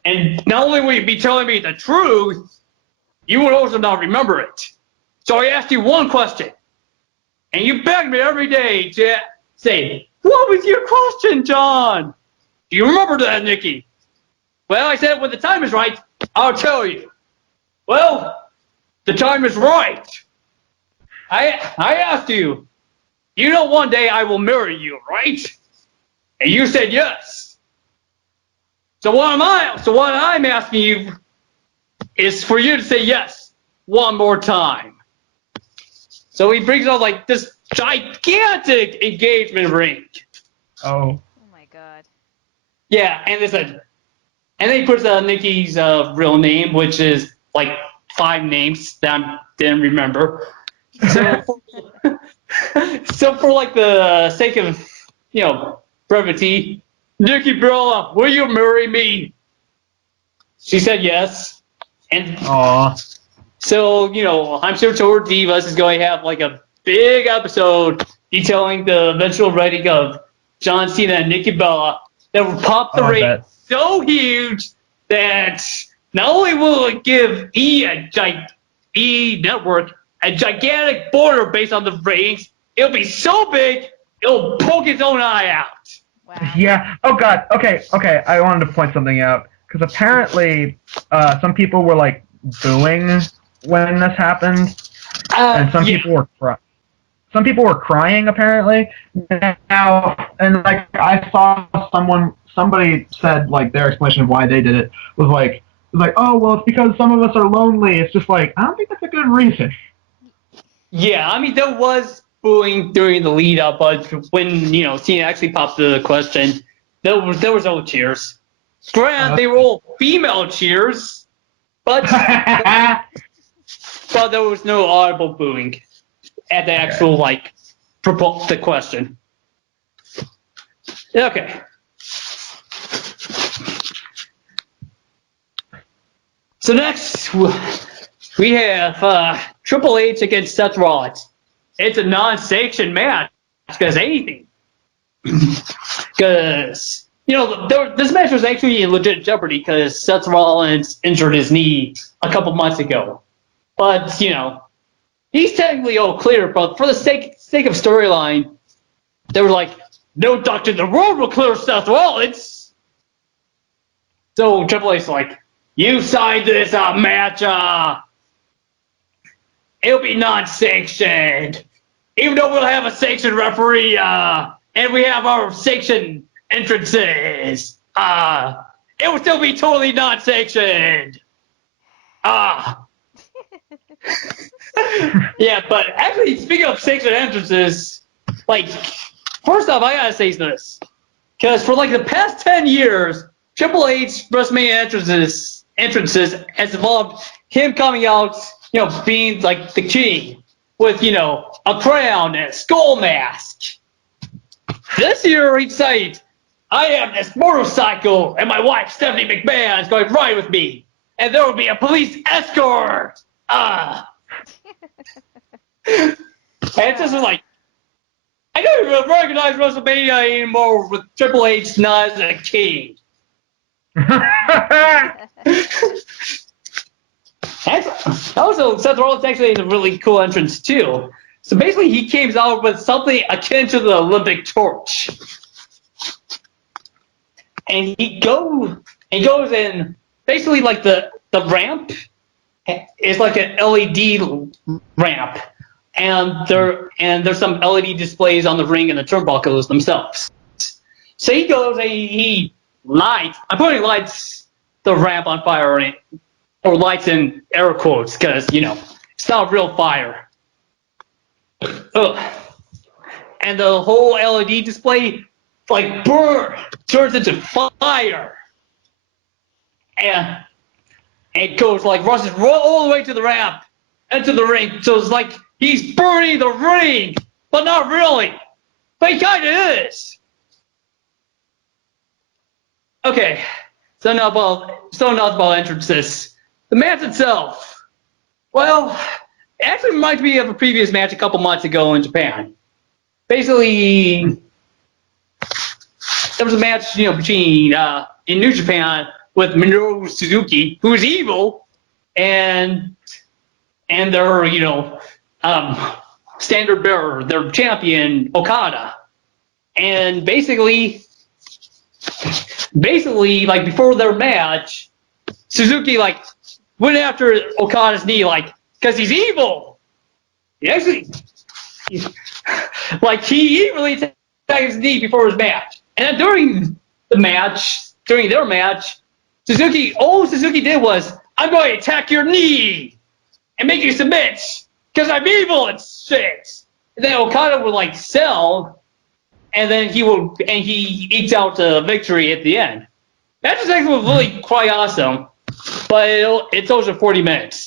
And not only will you be telling me the truth, you would also not remember it. So I asked you one question. And you begged me every day to say, what was your question, John? Do you remember that, Nikki? Well, I said, when the time is right, I'll tell you. Well, the time is right. I asked you, one day I will marry you, right? And you said yes. So what I'm asking you is for you to say yes one more time. So he brings out like this gigantic engagement ring. Oh. Oh my god. Yeah, and then he puts Nikki's real name, which is like 5 names that I didn't remember. So, so for like the sake of brevity, Nikki Bella, will you marry me? She said yes. And so, I'm sure Tour Divas is going to have like a big episode detailing the eventual wedding of John Cena and Nikki Bella that will pop the rate so huge that not only will it give E Network a gigantic border based on the ratings, it'll be so big, it'll poke its own eye out. Wow. Yeah. Oh God. Okay. I wanted to point something out because apparently, some people were like booing when this happened, and some people were crying apparently. Now, and like I saw somebody said like their explanation of why they did it was like, oh well, it's because some of us are lonely. It's just like I don't think that's a good reason. Yeah, I mean there was booing during the lead up, but when Cena actually popped the question, there was no cheers. Granted, they were all female cheers, but there was no audible booing at the actual the question. Okay. So next we have Triple H against Seth Rollins. It's a non-sanctioned match because anything. Because this match was actually in legit jeopardy because Seth Rollins injured his knee a couple months ago. But he's technically all clear. But for the sake of storyline, they were like, no doctor in the world will clear Seth Rollins. So Triple H's like, you signed this match. It'll be non-sanctioned. Even though we'll have a sanctioned referee, and we have our sanctioned entrances, it will still be totally non-sanctioned. Yeah, but actually, speaking of sanctioned entrances, first off, I gotta say this. Because for the past 10 years, Triple H WrestleMania entrances has involved him coming out, being the king with, a crown and a skull mask. This year he said, I have this motorcycle and my wife Stephanie McMahon is going to ride with me. And there will be a police escort. And it's just I don't even recognize WrestleMania anymore with Triple H not as a king. Also, Seth Rollins actually has a really cool entrance too. So basically, he came out with something akin to the Olympic torch, and he goes in basically the ramp is like an LED ramp, and there's some LED displays on the ring and the turnbuckles themselves. So he goes and he lights. I'm putting lights the ramp on fire, or lights in air quotes, because it's not real fire. And the whole LED display turns into fire, and it goes rushes all the way to the ramp into the ring. So it's he's burning the ring, but not really. But he kind of is. Okay, so enough about entrances. The match itself, well, it actually reminds me of a previous match a couple months ago in Japan. Basically, there was a match, between in New Japan with Minoru Suzuki, who's evil, and their standard bearer, their champion Okada, and basically, before their match, Suzuki went after Okada's knee because he's evil. He actually he evilly attacked his knee before his match. And then during their match, all Suzuki did was, I'm going to attack your knee and make you submit because I'm evil and shit. And then Okada would sell, and then he eked out the victory at the end. That just actually was really quite awesome, but it's over 40 minutes.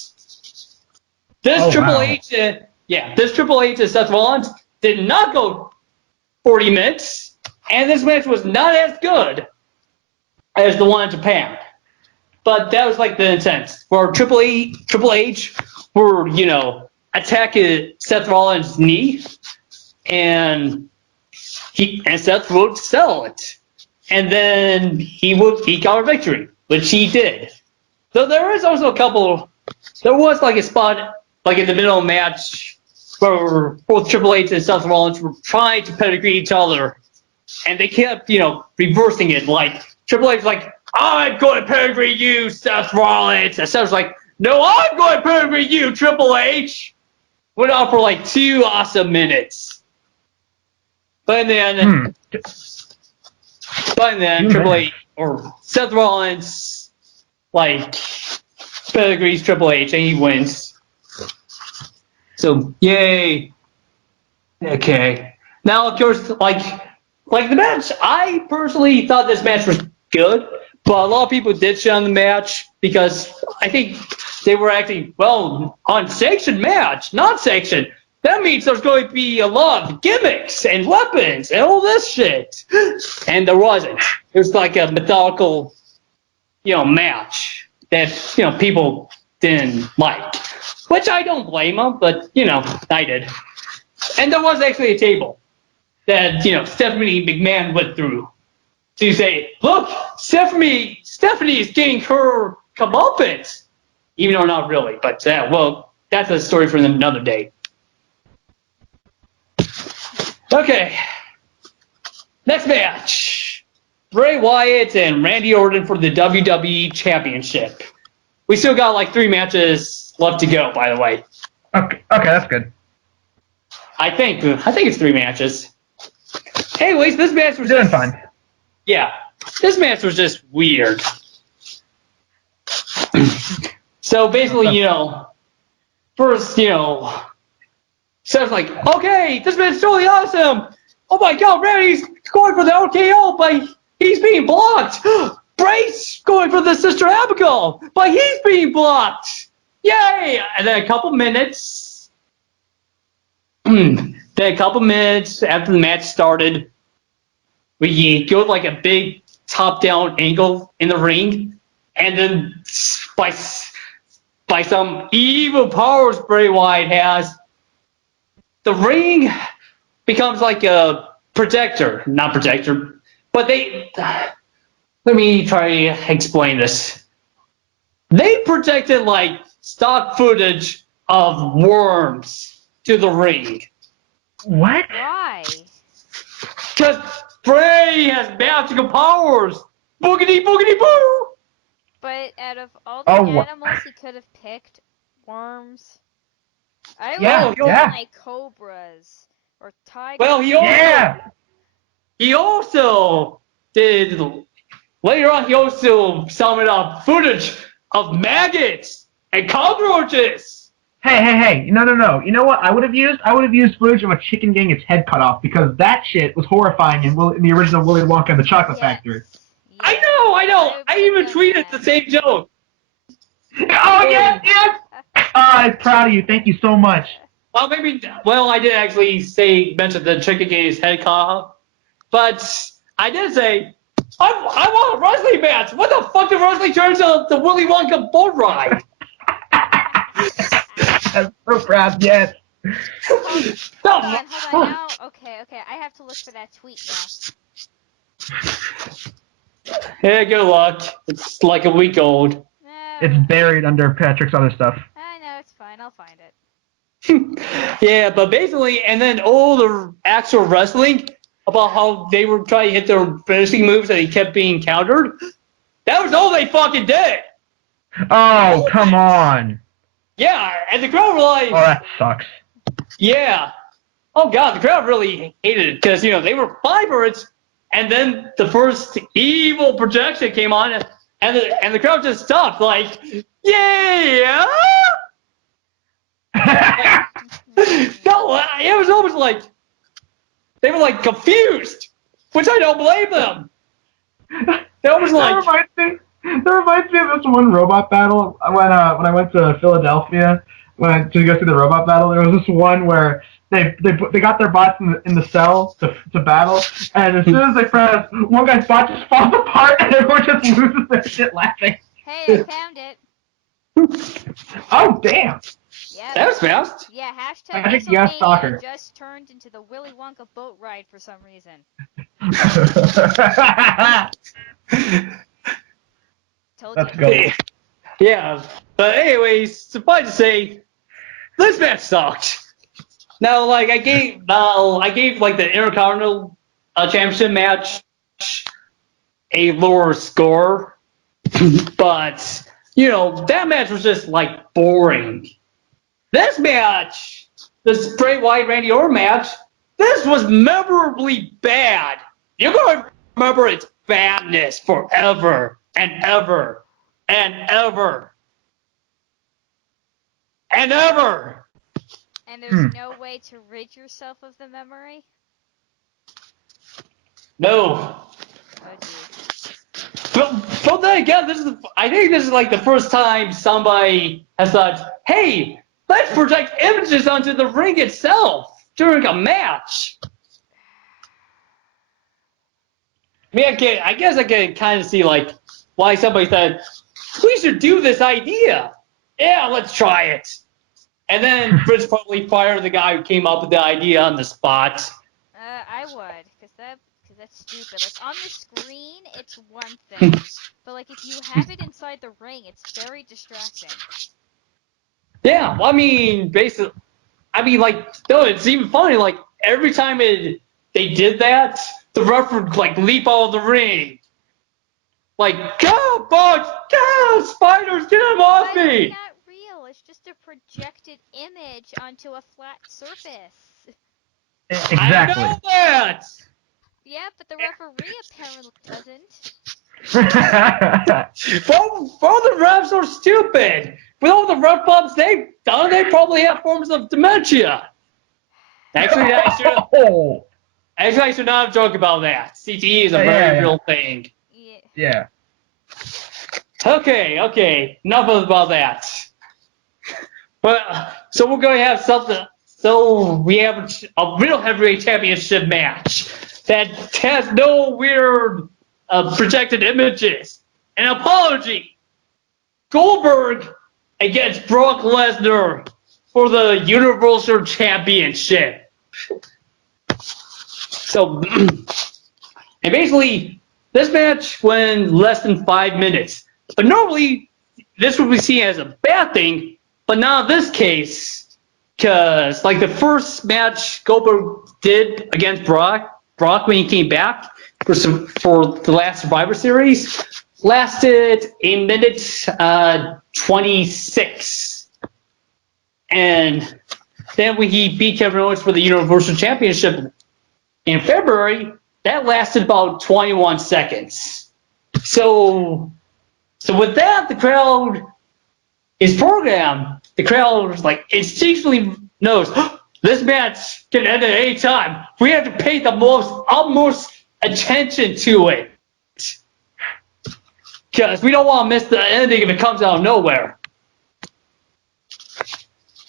This Triple H and Seth Rollins did not go 40 minutes, and this match was not as good as the one in Japan. But that was the intent, where Triple H were attacking Seth Rollins' knee, and Seth would sell it, and then he got a victory, which he did. So there is also there was a spot in the middle of the match where both Triple H and Seth Rollins were trying to pedigree each other, and they kept reversing it. Triple H I'm going to pedigree you, Seth Rollins, and Seth was no, I'm going to pedigree you, Triple H. Went on for 2 awesome minutes. But then Triple H or Seth Rollins pedigrees Triple H and he wins. So yay. Okay. Now of course the match, I personally thought this match was good, but a lot of people did shit on the match because I think they were actually, well, unsanctioned match, not sanctioned. That means there's going to be a lot of gimmicks and weapons and all this shit. And there wasn't. It was like a methodical, match that, people didn't like. Which I don't blame them, but, I did. And there was actually a table that, Stephanie McMahon went through to say, look, Stephanie is getting her comeuppance. Even though not really, but, well, that's a story for another day. Okay. Next match. Bray Wyatt and Randy Orton for the WWE Championship. We still got like 3 matches left to go, by the way. Okay, that's good. I think it's 3 matches. Anyways, this match was doing fine. Yeah, this match was just weird. So basically, first, Seth's like, okay, this match is totally awesome. Oh my God, Randy's going for the RKO, but he's being blocked. Bray's going for the Sister Abigail, but he's being blocked. Yay! And then a couple minutes after the match started, we go like a big top-down angle in the ring, and then by some evil powers Bray Wyatt has, the ring becomes like a projector. Not projector, but let me try to explain this. They projected like stock footage of worms to the ring. What? Why? Because Bray has magical powers. Boogity boogity boo. But out of all the animals he could have picked, worms. I would like cobras or tigers. Well, he also did later on. He also summoned up footage of maggots and cockroaches. Hey! No! You know what? I would have used footage of a chicken getting its head cut off because that shit was horrifying in the original Willy Wonka and the Chocolate Factory. Yeah. I know. I even tweeted the same joke. Oh yes! I'm proud of you. Thank you so much. Well, I did actually mention the chicken getting his head cut off, but I did say I want a wrestling match. What the fuck did wrestling turn into the Willy Wonka boat ride? I'm so proud. Yes. Hold on now. Okay. I have to look for that tweet now. Yeah, good luck. It's like a week old. It's buried under Patrick's other stuff. I know, it's fine. I'll find it. Yeah, but basically, and then all the actual wrestling about how they were trying to hit their finishing moves and they kept being countered. That was all they fucking did. Oh, come on. Yeah, and the crowd were like... Oh, that sucks. Yeah. Oh, God, the crowd really hated it because, they were Firebirds, and then the first evil projection came on, and the crowd just stopped, like, yeah! No, it was almost like they were, like, confused, which I don't blame them. They almost like... That reminds me of this one robot battle when I went to Philadelphia to go see the robot battle. There was this one where they got their bots in the cell to battle, and as soon as they press, one guy's bot just falls apart, and everyone just loses their shit laughing. Hey, I found it. Oh damn! Yeah, that was fast. Yeah, I think you got stalker. Just turned into the Willy Wonka boat ride for some reason. Let's go. Yeah, but anyways, suffice to say, this match sucked. Now, like I gave like the Intercontinental Championship match a lower score, but that match was just like boring. This match, this Bray Wyatt Randy Orton match, this was memorably bad. You're gonna remember its badness forever. And ever, and ever, and ever. And there's no way to rid yourself of the memory? No. Oh, geez. But So then again, I think this is like the first time somebody has thought, hey, let's project images onto the ring itself during a match. I mean, I guess I can kind of see like why somebody said, we should do this idea. Yeah, let's try it. And then Fritz probably fired the guy who came up with the idea on the spot. I would, because that's stupid. Like, on the screen, it's one thing. But, like, if you have it inside the ring, it's very distracting. Yeah, well, I mean, basically, like, no, it's even funny. Like, every time they did that, the ref would, like, leap out of the ring. Like, go, bugs, go, spiders, get them off me! It's not real. It's just a projected image onto a flat surface. Exactly. I know that! Yeah, but the referee apparently doesn't. All the refs are stupid. With all the ref bumps, they probably have forms of dementia. Actually, I should not joke about that. CTE is a very real thing. Yeah. Okay. Enough about that. But so we're going to have something. So we have a real heavyweight championship match that has no weird projected images. An apology. Goldberg against Brock Lesnar for the Universal Championship. So, and basically, this match went less than 5 minutes. But normally, this would be seen as a bad thing, but not in this case, because like the first match Goldberg did against Brock when he came back for the last Survivor Series, lasted 1 minute 26. And then when he beat Kevin Owens for the Universal Championship in February, that lasted about 21 seconds. So with that, the crowd is programmed. The crowd like instinctually knows this match can end at any time. We have to pay the utmost attention to it. Because we don't want to miss the ending if it comes out of nowhere.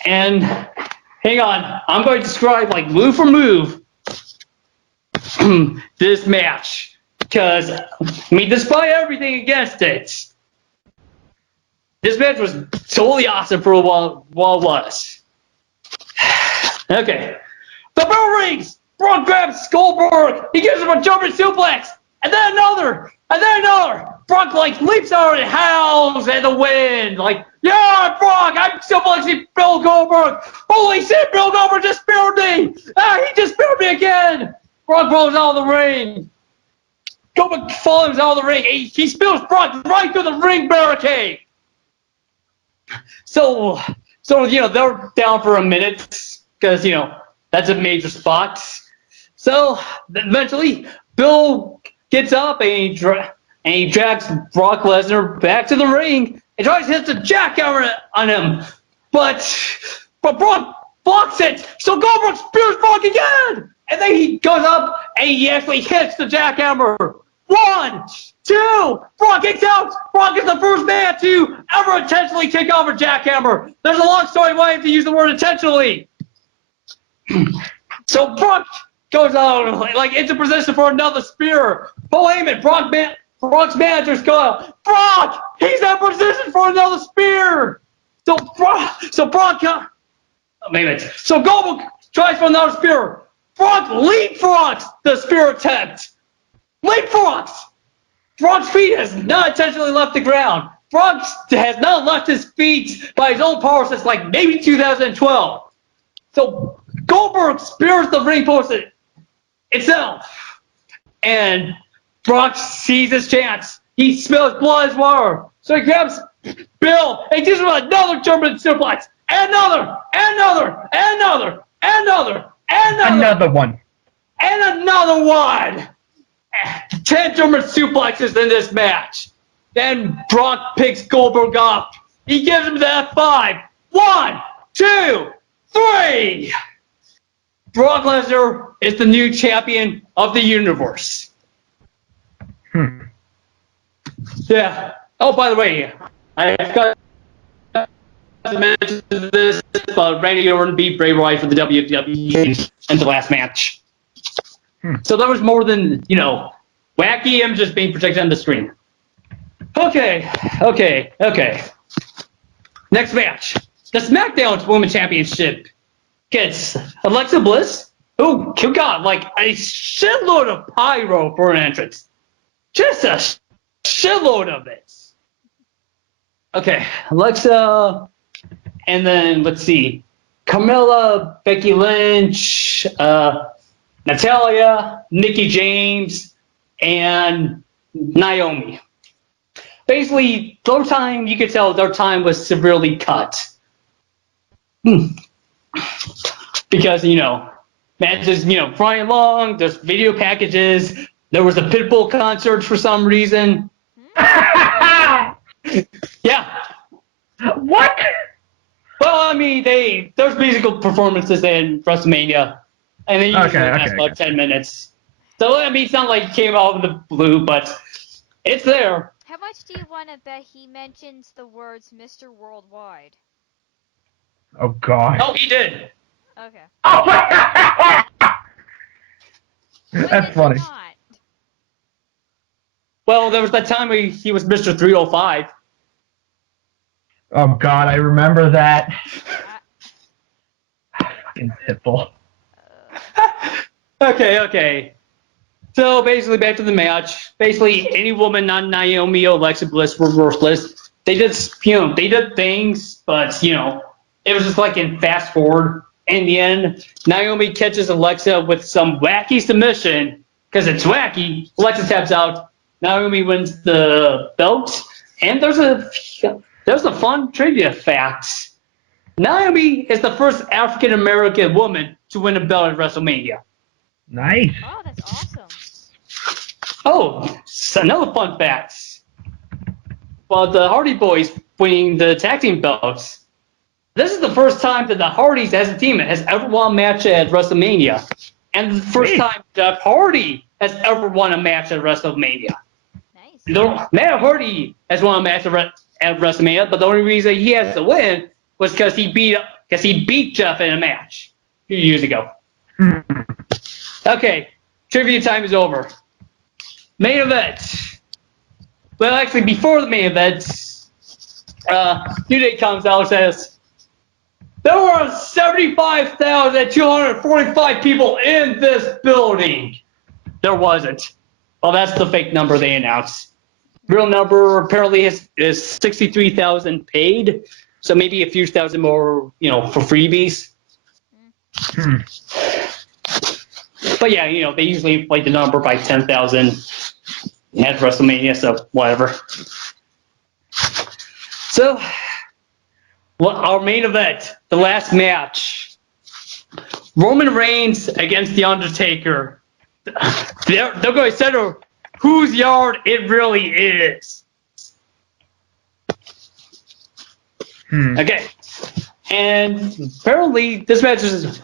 And hang on, I'm going to describe like move for move this match. Because, I mean, despite everything against it, this match was totally awesome for what it was. Okay. The bell rings! Braun grabs Goldberg! He gives him a German suplex! And then another! And then another! Brock, like, leaps out and howls at the wind! Like, yeah, Brock! I'm suplexing Bill Goldberg! Holy shit, Bill Goldberg just speared me! Ah, he just speared me again! Brock rolls out of the ring! Goldberg follows out of the ring. He spills Brock right through the ring barricade. So you know, they're down for a minute because, you know, that's a major spot. So eventually, Bill gets up and he drags Brock Lesnar back to the ring and tries to hit the jackhammer on him. But Brock blocks it. So Goldberg spears Brock again. And then he goes up and he actually hits the jackhammer. 1, 2, Brock kicks out. Brock is the first man to ever intentionally kick off a jackhammer. There's a long story why I have to use the word intentionally. So Brock goes out like into position for another spear. Paul Heyman, Brock's manager's go out. Brock, he's in position for another spear. So Brock, So Goldberg tries for another spear. Brock leapfrogs the spear attempt. Leapfrogs! Brock's feet has not intentionally left the ground. Brock has not left his feet by his own power since like maybe 2012. So Goldberg spears the ring post itself. And Brock sees his chance. He smells blood as water. So he grabs Bill and gives him another German suplex. And another. Another one. And another one. 10 German suplexes in this match. Then Brock picks Goldberg up. He gives him the F5. 1, 2, 3. Brock Lesnar is the new champion of the universe. Yeah. Oh, by the way, I forgot to mention this, but Randy Orton beat Bray Wyatt for the WWE in the last match. So there was more than, wacky him just being protected on the screen. Okay. Next match. The SmackDown Women's Championship gets Alexa Bliss, who got like a shitload of pyro for an entrance. Just a shitload of it. Okay, Alexa, and then let's see, Carmella, Becky Lynch, Natalia, Nikki James, and Naomi. Basically, their time, you could tell their time was severely cut. Because, matches, running long, there's video packages, there was a Pitbull concert for some reason. Yeah. What? Well, I mean, there's musical performances in WrestleMania, and they usually last about 10 minutes. So, I mean, it's not like it came out of the blue, but it's there. How much do you want to bet he mentions the words Mr. Worldwide? Oh, God. Oh, he did. Okay. Oh, that's funny. Not? Well, there was that time he was Mr. 305. Oh, God, I remember that. Fucking Pitbull. Okay. So basically, back to the match. Basically, any woman, not Naomi or Alexa Bliss, were worthless. They just, they did things, but it was just like in fast forward. In the end, Naomi catches Alexa with some wacky submission because it's wacky. Alexa taps out. Naomi wins the belt, and there's a fun trivia fact. Naomi is the first African American woman to win a belt at WrestleMania. Nice. Oh, that's awesome. Oh, another fun fact. Well, the Hardy Boys winning the tag team belts. This is the first time that the Hardys as a team has ever won a match at WrestleMania. And the first time that Hardy has ever won a match at WrestleMania. Nice. Matt Hardy has won a match at WrestleMania, but the only reason he has to win was because he beat Jeff in a match a few years ago. Okay, trivia time is over. Main event. Well, actually, before the main event, New Day comes out and says, there were 75,245 people in this building. There wasn't. Well, that's the fake number they announced. Real number apparently is 63,000 paid, so maybe a few thousand more, for freebies. But yeah, they usually inflate the number by 10,000 at WrestleMania, so whatever. So, our main event, the last match, Roman Reigns against The Undertaker. They're going to settle whose yard it really is. Okay. And apparently this match is,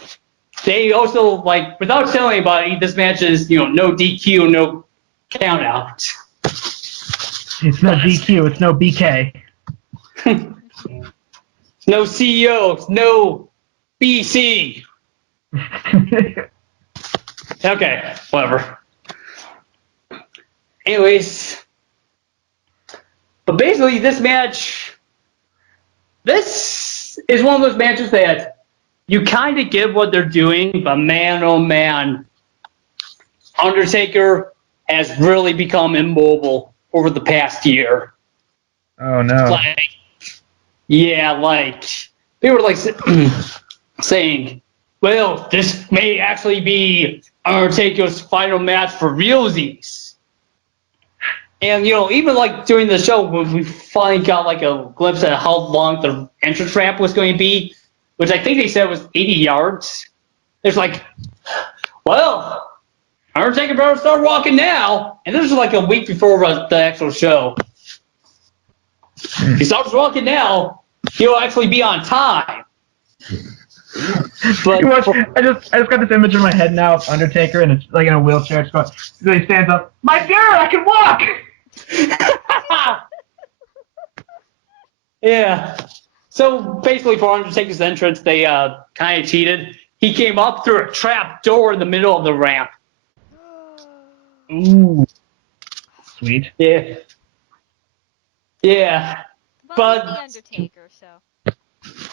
they also, without telling anybody, this match is, no DQ, no count out. It's no DQ, it's no BK. No CEO, no BC. Okay, whatever. Anyways, but basically this is one of those matches that you kind of get what they're doing, but man, oh man, Undertaker has really become immobile over the past year. Oh, no. People were saying, well, this may actually be Undertaker's final match for realsies. And, even during the show, when we finally got a glimpse at how long the entrance ramp was going to be, which I think they said was 80 yards, there's well, Undertaker better start walking now. And this was a week before the actual show. If he starts walking now, he'll actually be on time. But I just got this image in my head now of Undertaker, and it's in a wheelchair. It's going, so he stands up. My Fuhrer, I can walk. Yeah. So basically, for Undertaker's entrance, they kind of cheated. He came up through a trap door in the middle of the ramp. Ooh. Sweet. Yeah. Yeah. Well, it's But the Undertaker, so.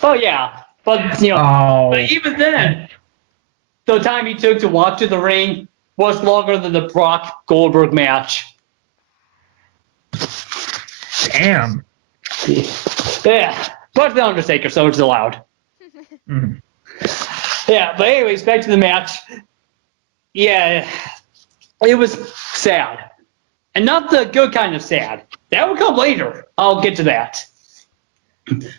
oh yeah. But but even then, the time he took to walk to the ring was longer than the Brock Goldberg match. Damn. Yeah. But the Undertaker, so it's allowed. Mm. Yeah, but anyways, back to the match. Yeah, it was sad. And not the good kind of sad. That will come later. I'll get to that.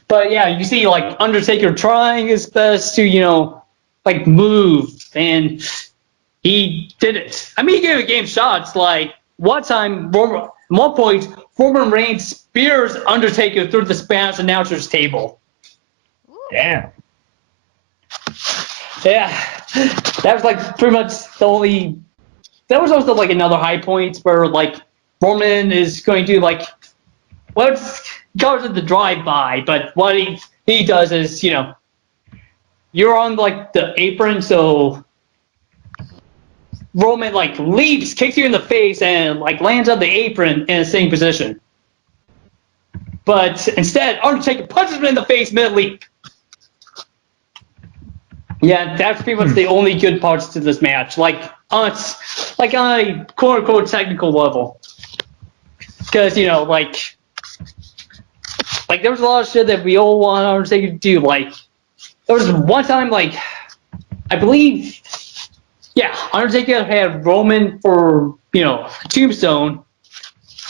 But yeah, you see like Undertaker trying his best to, like move, and he did it. I mean, he gave a game shots. Like one point, Roman Reigns spears Undertaker through the Spanish announcer's table. Ooh. Damn. Yeah, that was like pretty much the only. That was also like another high point where like Roman is going to like, well, he calls it the drive-by, but what he does is you're on like the apron, so Roman like leaps, kicks you in the face, and like lands on the apron in a sitting position. But instead, Undertaker punches him in the face mid-leap. Yeah, that's pretty much the only good parts to this match. Like on a quote unquote technical level, because like there was a lot of shit that we all want Undertaker to do. Like there was one time, like I believe, yeah, Undertaker had Roman for Tombstone,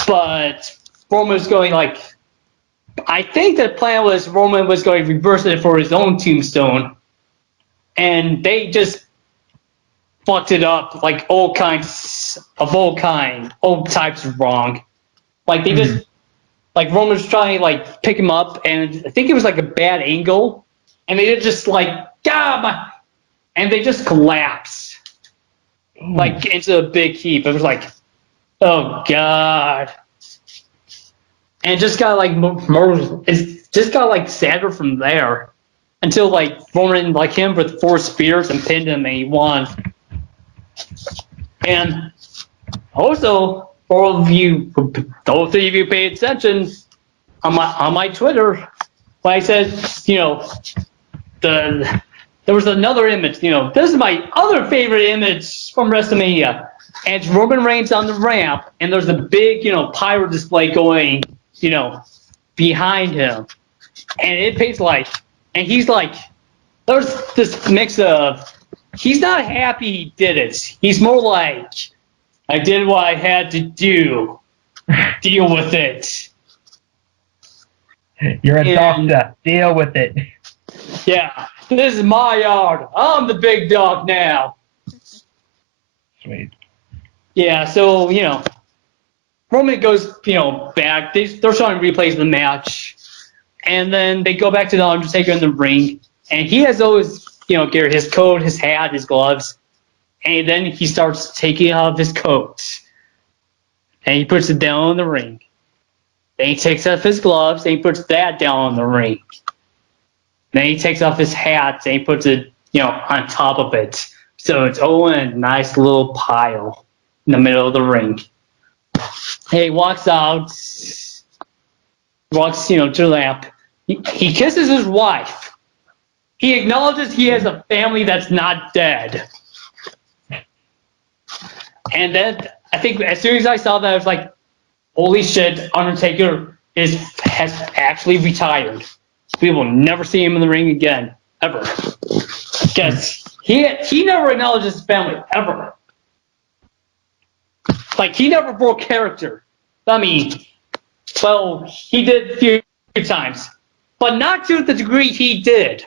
but Roman was going like, I think the plan was Roman was going to reverse it for his own Tombstone. And they just fucked it up, like all types wrong. Like they just, like Roman was trying to like pick him up, and I think it was like a bad angle, and they did just like, and they just collapsed, like into a big heap. It was like, oh god, and it just got like it just got like sadder from there. Until like Roman like him with 4 spears and pinned him and he won. And also, for all of you, those of you paid attention on my Twitter, when I said there was another image. This is my other favorite image from WrestleMania, and it's Roman Reigns on the ramp, and there's a big pyro display going behind him, and it pays like. And he's like, there's this mix of, he's not happy he did it. He's more like, I did what I had to do. Deal with it. You're a doctor. Deal with it. Yeah, this is my yard. I'm the big dog now. Sweet. Yeah, so, Roman goes, back. They're trying to replay the match. And then they go back to the Undertaker in the ring, and he has always, gear, his coat, his hat, his gloves, and then he starts taking off his coat, and he puts it down in the ring. Then he takes off his gloves, and he puts that down in the ring. Then he takes off his hat, and he puts it, on top of it, so it's all in a nice little pile in the middle of the ring. And he walks out, to the lamp. He kisses his wife. He acknowledges he has a family that's not dead. And then I think as soon as I saw that, I was like, holy shit, Undertaker has actually retired. We will never see him in the ring again, ever. Because he never acknowledges his family, ever. Like, he never broke character. I mean, well, he did a few times. But not to the degree he did.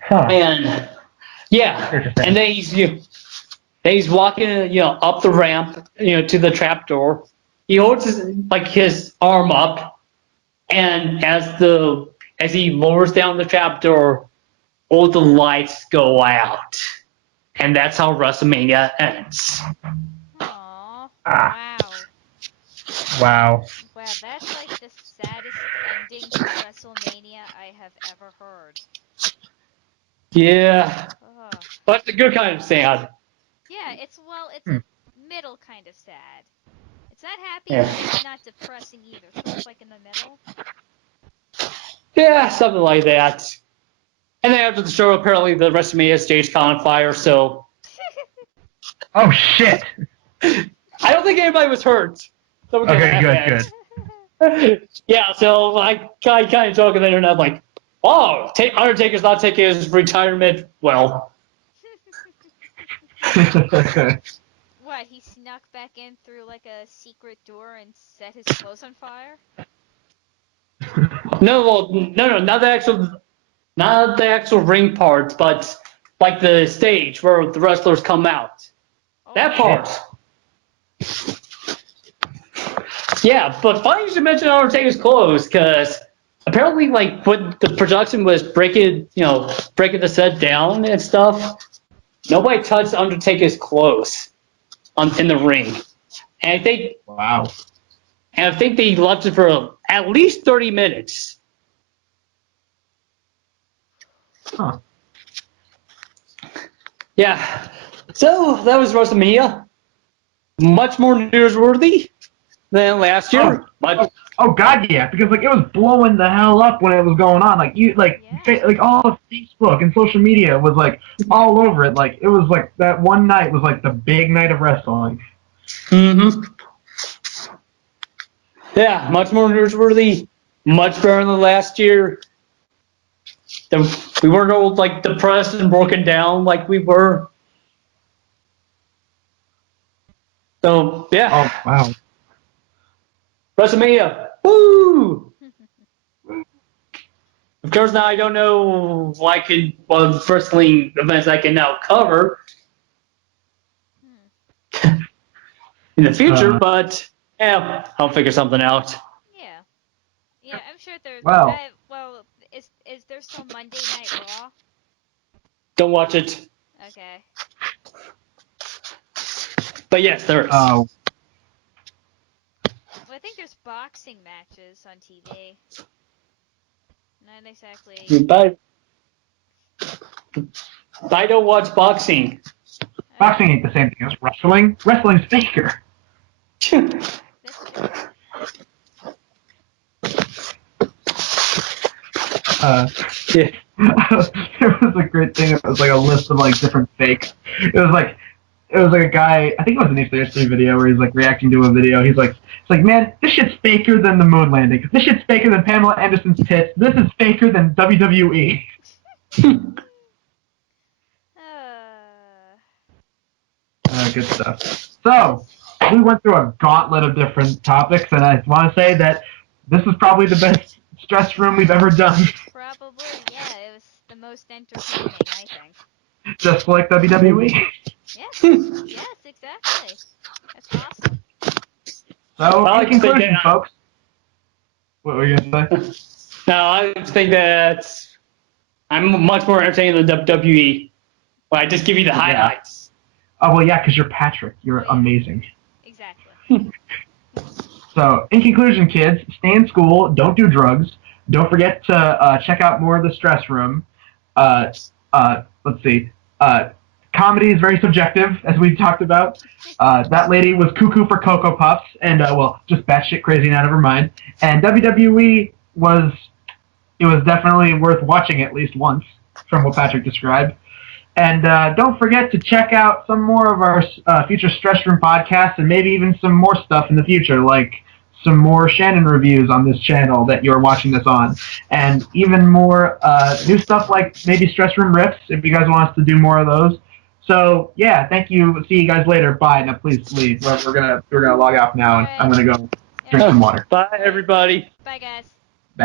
Huh. And yeah, and then he's walking, up the ramp, to the trap door. He holds his arm up, and as he lowers down the trap door, all the lights go out, and that's how WrestleMania ends. Aww. Wow. Wow. Wow, that's like the saddest ending to WrestleMania I have ever heard. Yeah, Ugh. but the good kind of sad. Yeah, it's a middle kind of sad. It's not happy, Yeah. but it's not depressing either. Sort of like in the middle. Yeah, something like that. And then after the show, apparently the WrestleMania stage caught on fire, so Oh shit. I don't think anybody was hurt. So we're good Okay, on good, that. Yeah, so I kind of joke on the internet like, oh, Undertaker's not taking his retirement well. good. What, he snuck back in through like a secret door and set his clothes on fire? No, not the actual ring part, but like the stage where the wrestlers come out. Oh, That wow. part. Yeah, but funny you should mention Undertaker's clothes, because apparently, like, when the production was breaking the set down and stuff, nobody touched Undertaker's clothes in the ring. And Wow. I think they left it for at least 30 minutes. Huh. Yeah. So that was WrestleMania. Much more newsworthy than last year. Oh god, yeah, because like it was blowing the hell up when it was going on. Like Yeah. like all of Facebook and social media was like all over it. Like it was like that one night was like the big night of wrestling. Mm-hmm. Yeah, much more newsworthy, much better than last year. We weren't all like depressed and broken down like we were. So yeah, Oh wow. WrestleMania, woo! Of course, now I don't know what wrestling events I can now cover in the future, but yeah, I'll figure something out. Yeah. Yeah, I'm sure there's. Wow. Well, is there still Monday Night Raw? Don't watch it, Okay. but yes, there is. Oh. Well, I think there's boxing matches on TV. Not exactly. But I don't watch boxing. Boxing ain't the same thing as wrestling. Wrestling's faker. That's true. Yeah. There was a great thing. It was like a list of like different fakes. It was like a guy. I think it was an HDSC video where he's like reacting to a video. It's like, man, this shit's faker than the moon landing. This shit's faker than Pamela Anderson's tits. This is faker than WWE. Good stuff. So we went through a gauntlet of different topics, and I want to say that this is probably the best stress room we've ever done. Probably, yeah. It was the most entertaining, I think. Just like WWE. Yes, yes, exactly. That's awesome. So, in conclusion, folks, what were you going to say? No, I think that I'm much more entertaining than WWE. Well, I just give you the highlights. Oh, well, yeah, because you're Patrick. You're amazing. Exactly. So, in conclusion, kids, stay in school, don't do drugs. Don't forget to check out more of the Stress Room. Let's see. Comedy is very subjective, as we talked about. That lady was cuckoo for Cocoa Puffs, and, well, just batshit crazy, now never mind. And WWE was definitely worth watching at least once, from what Patrick described. And don't forget to check out some more of our future Stress Room podcasts, and maybe even some more stuff in the future, like some more Shannon reviews on this channel that you're watching this on, and even more new stuff like maybe Stress Room riffs if you guys want us to do more of those. So yeah, thank you. See you guys later. Bye. Now please leave. We're gonna log off now, and I'm gonna go drink some water. Bye, everybody. Bye, guys. Bye.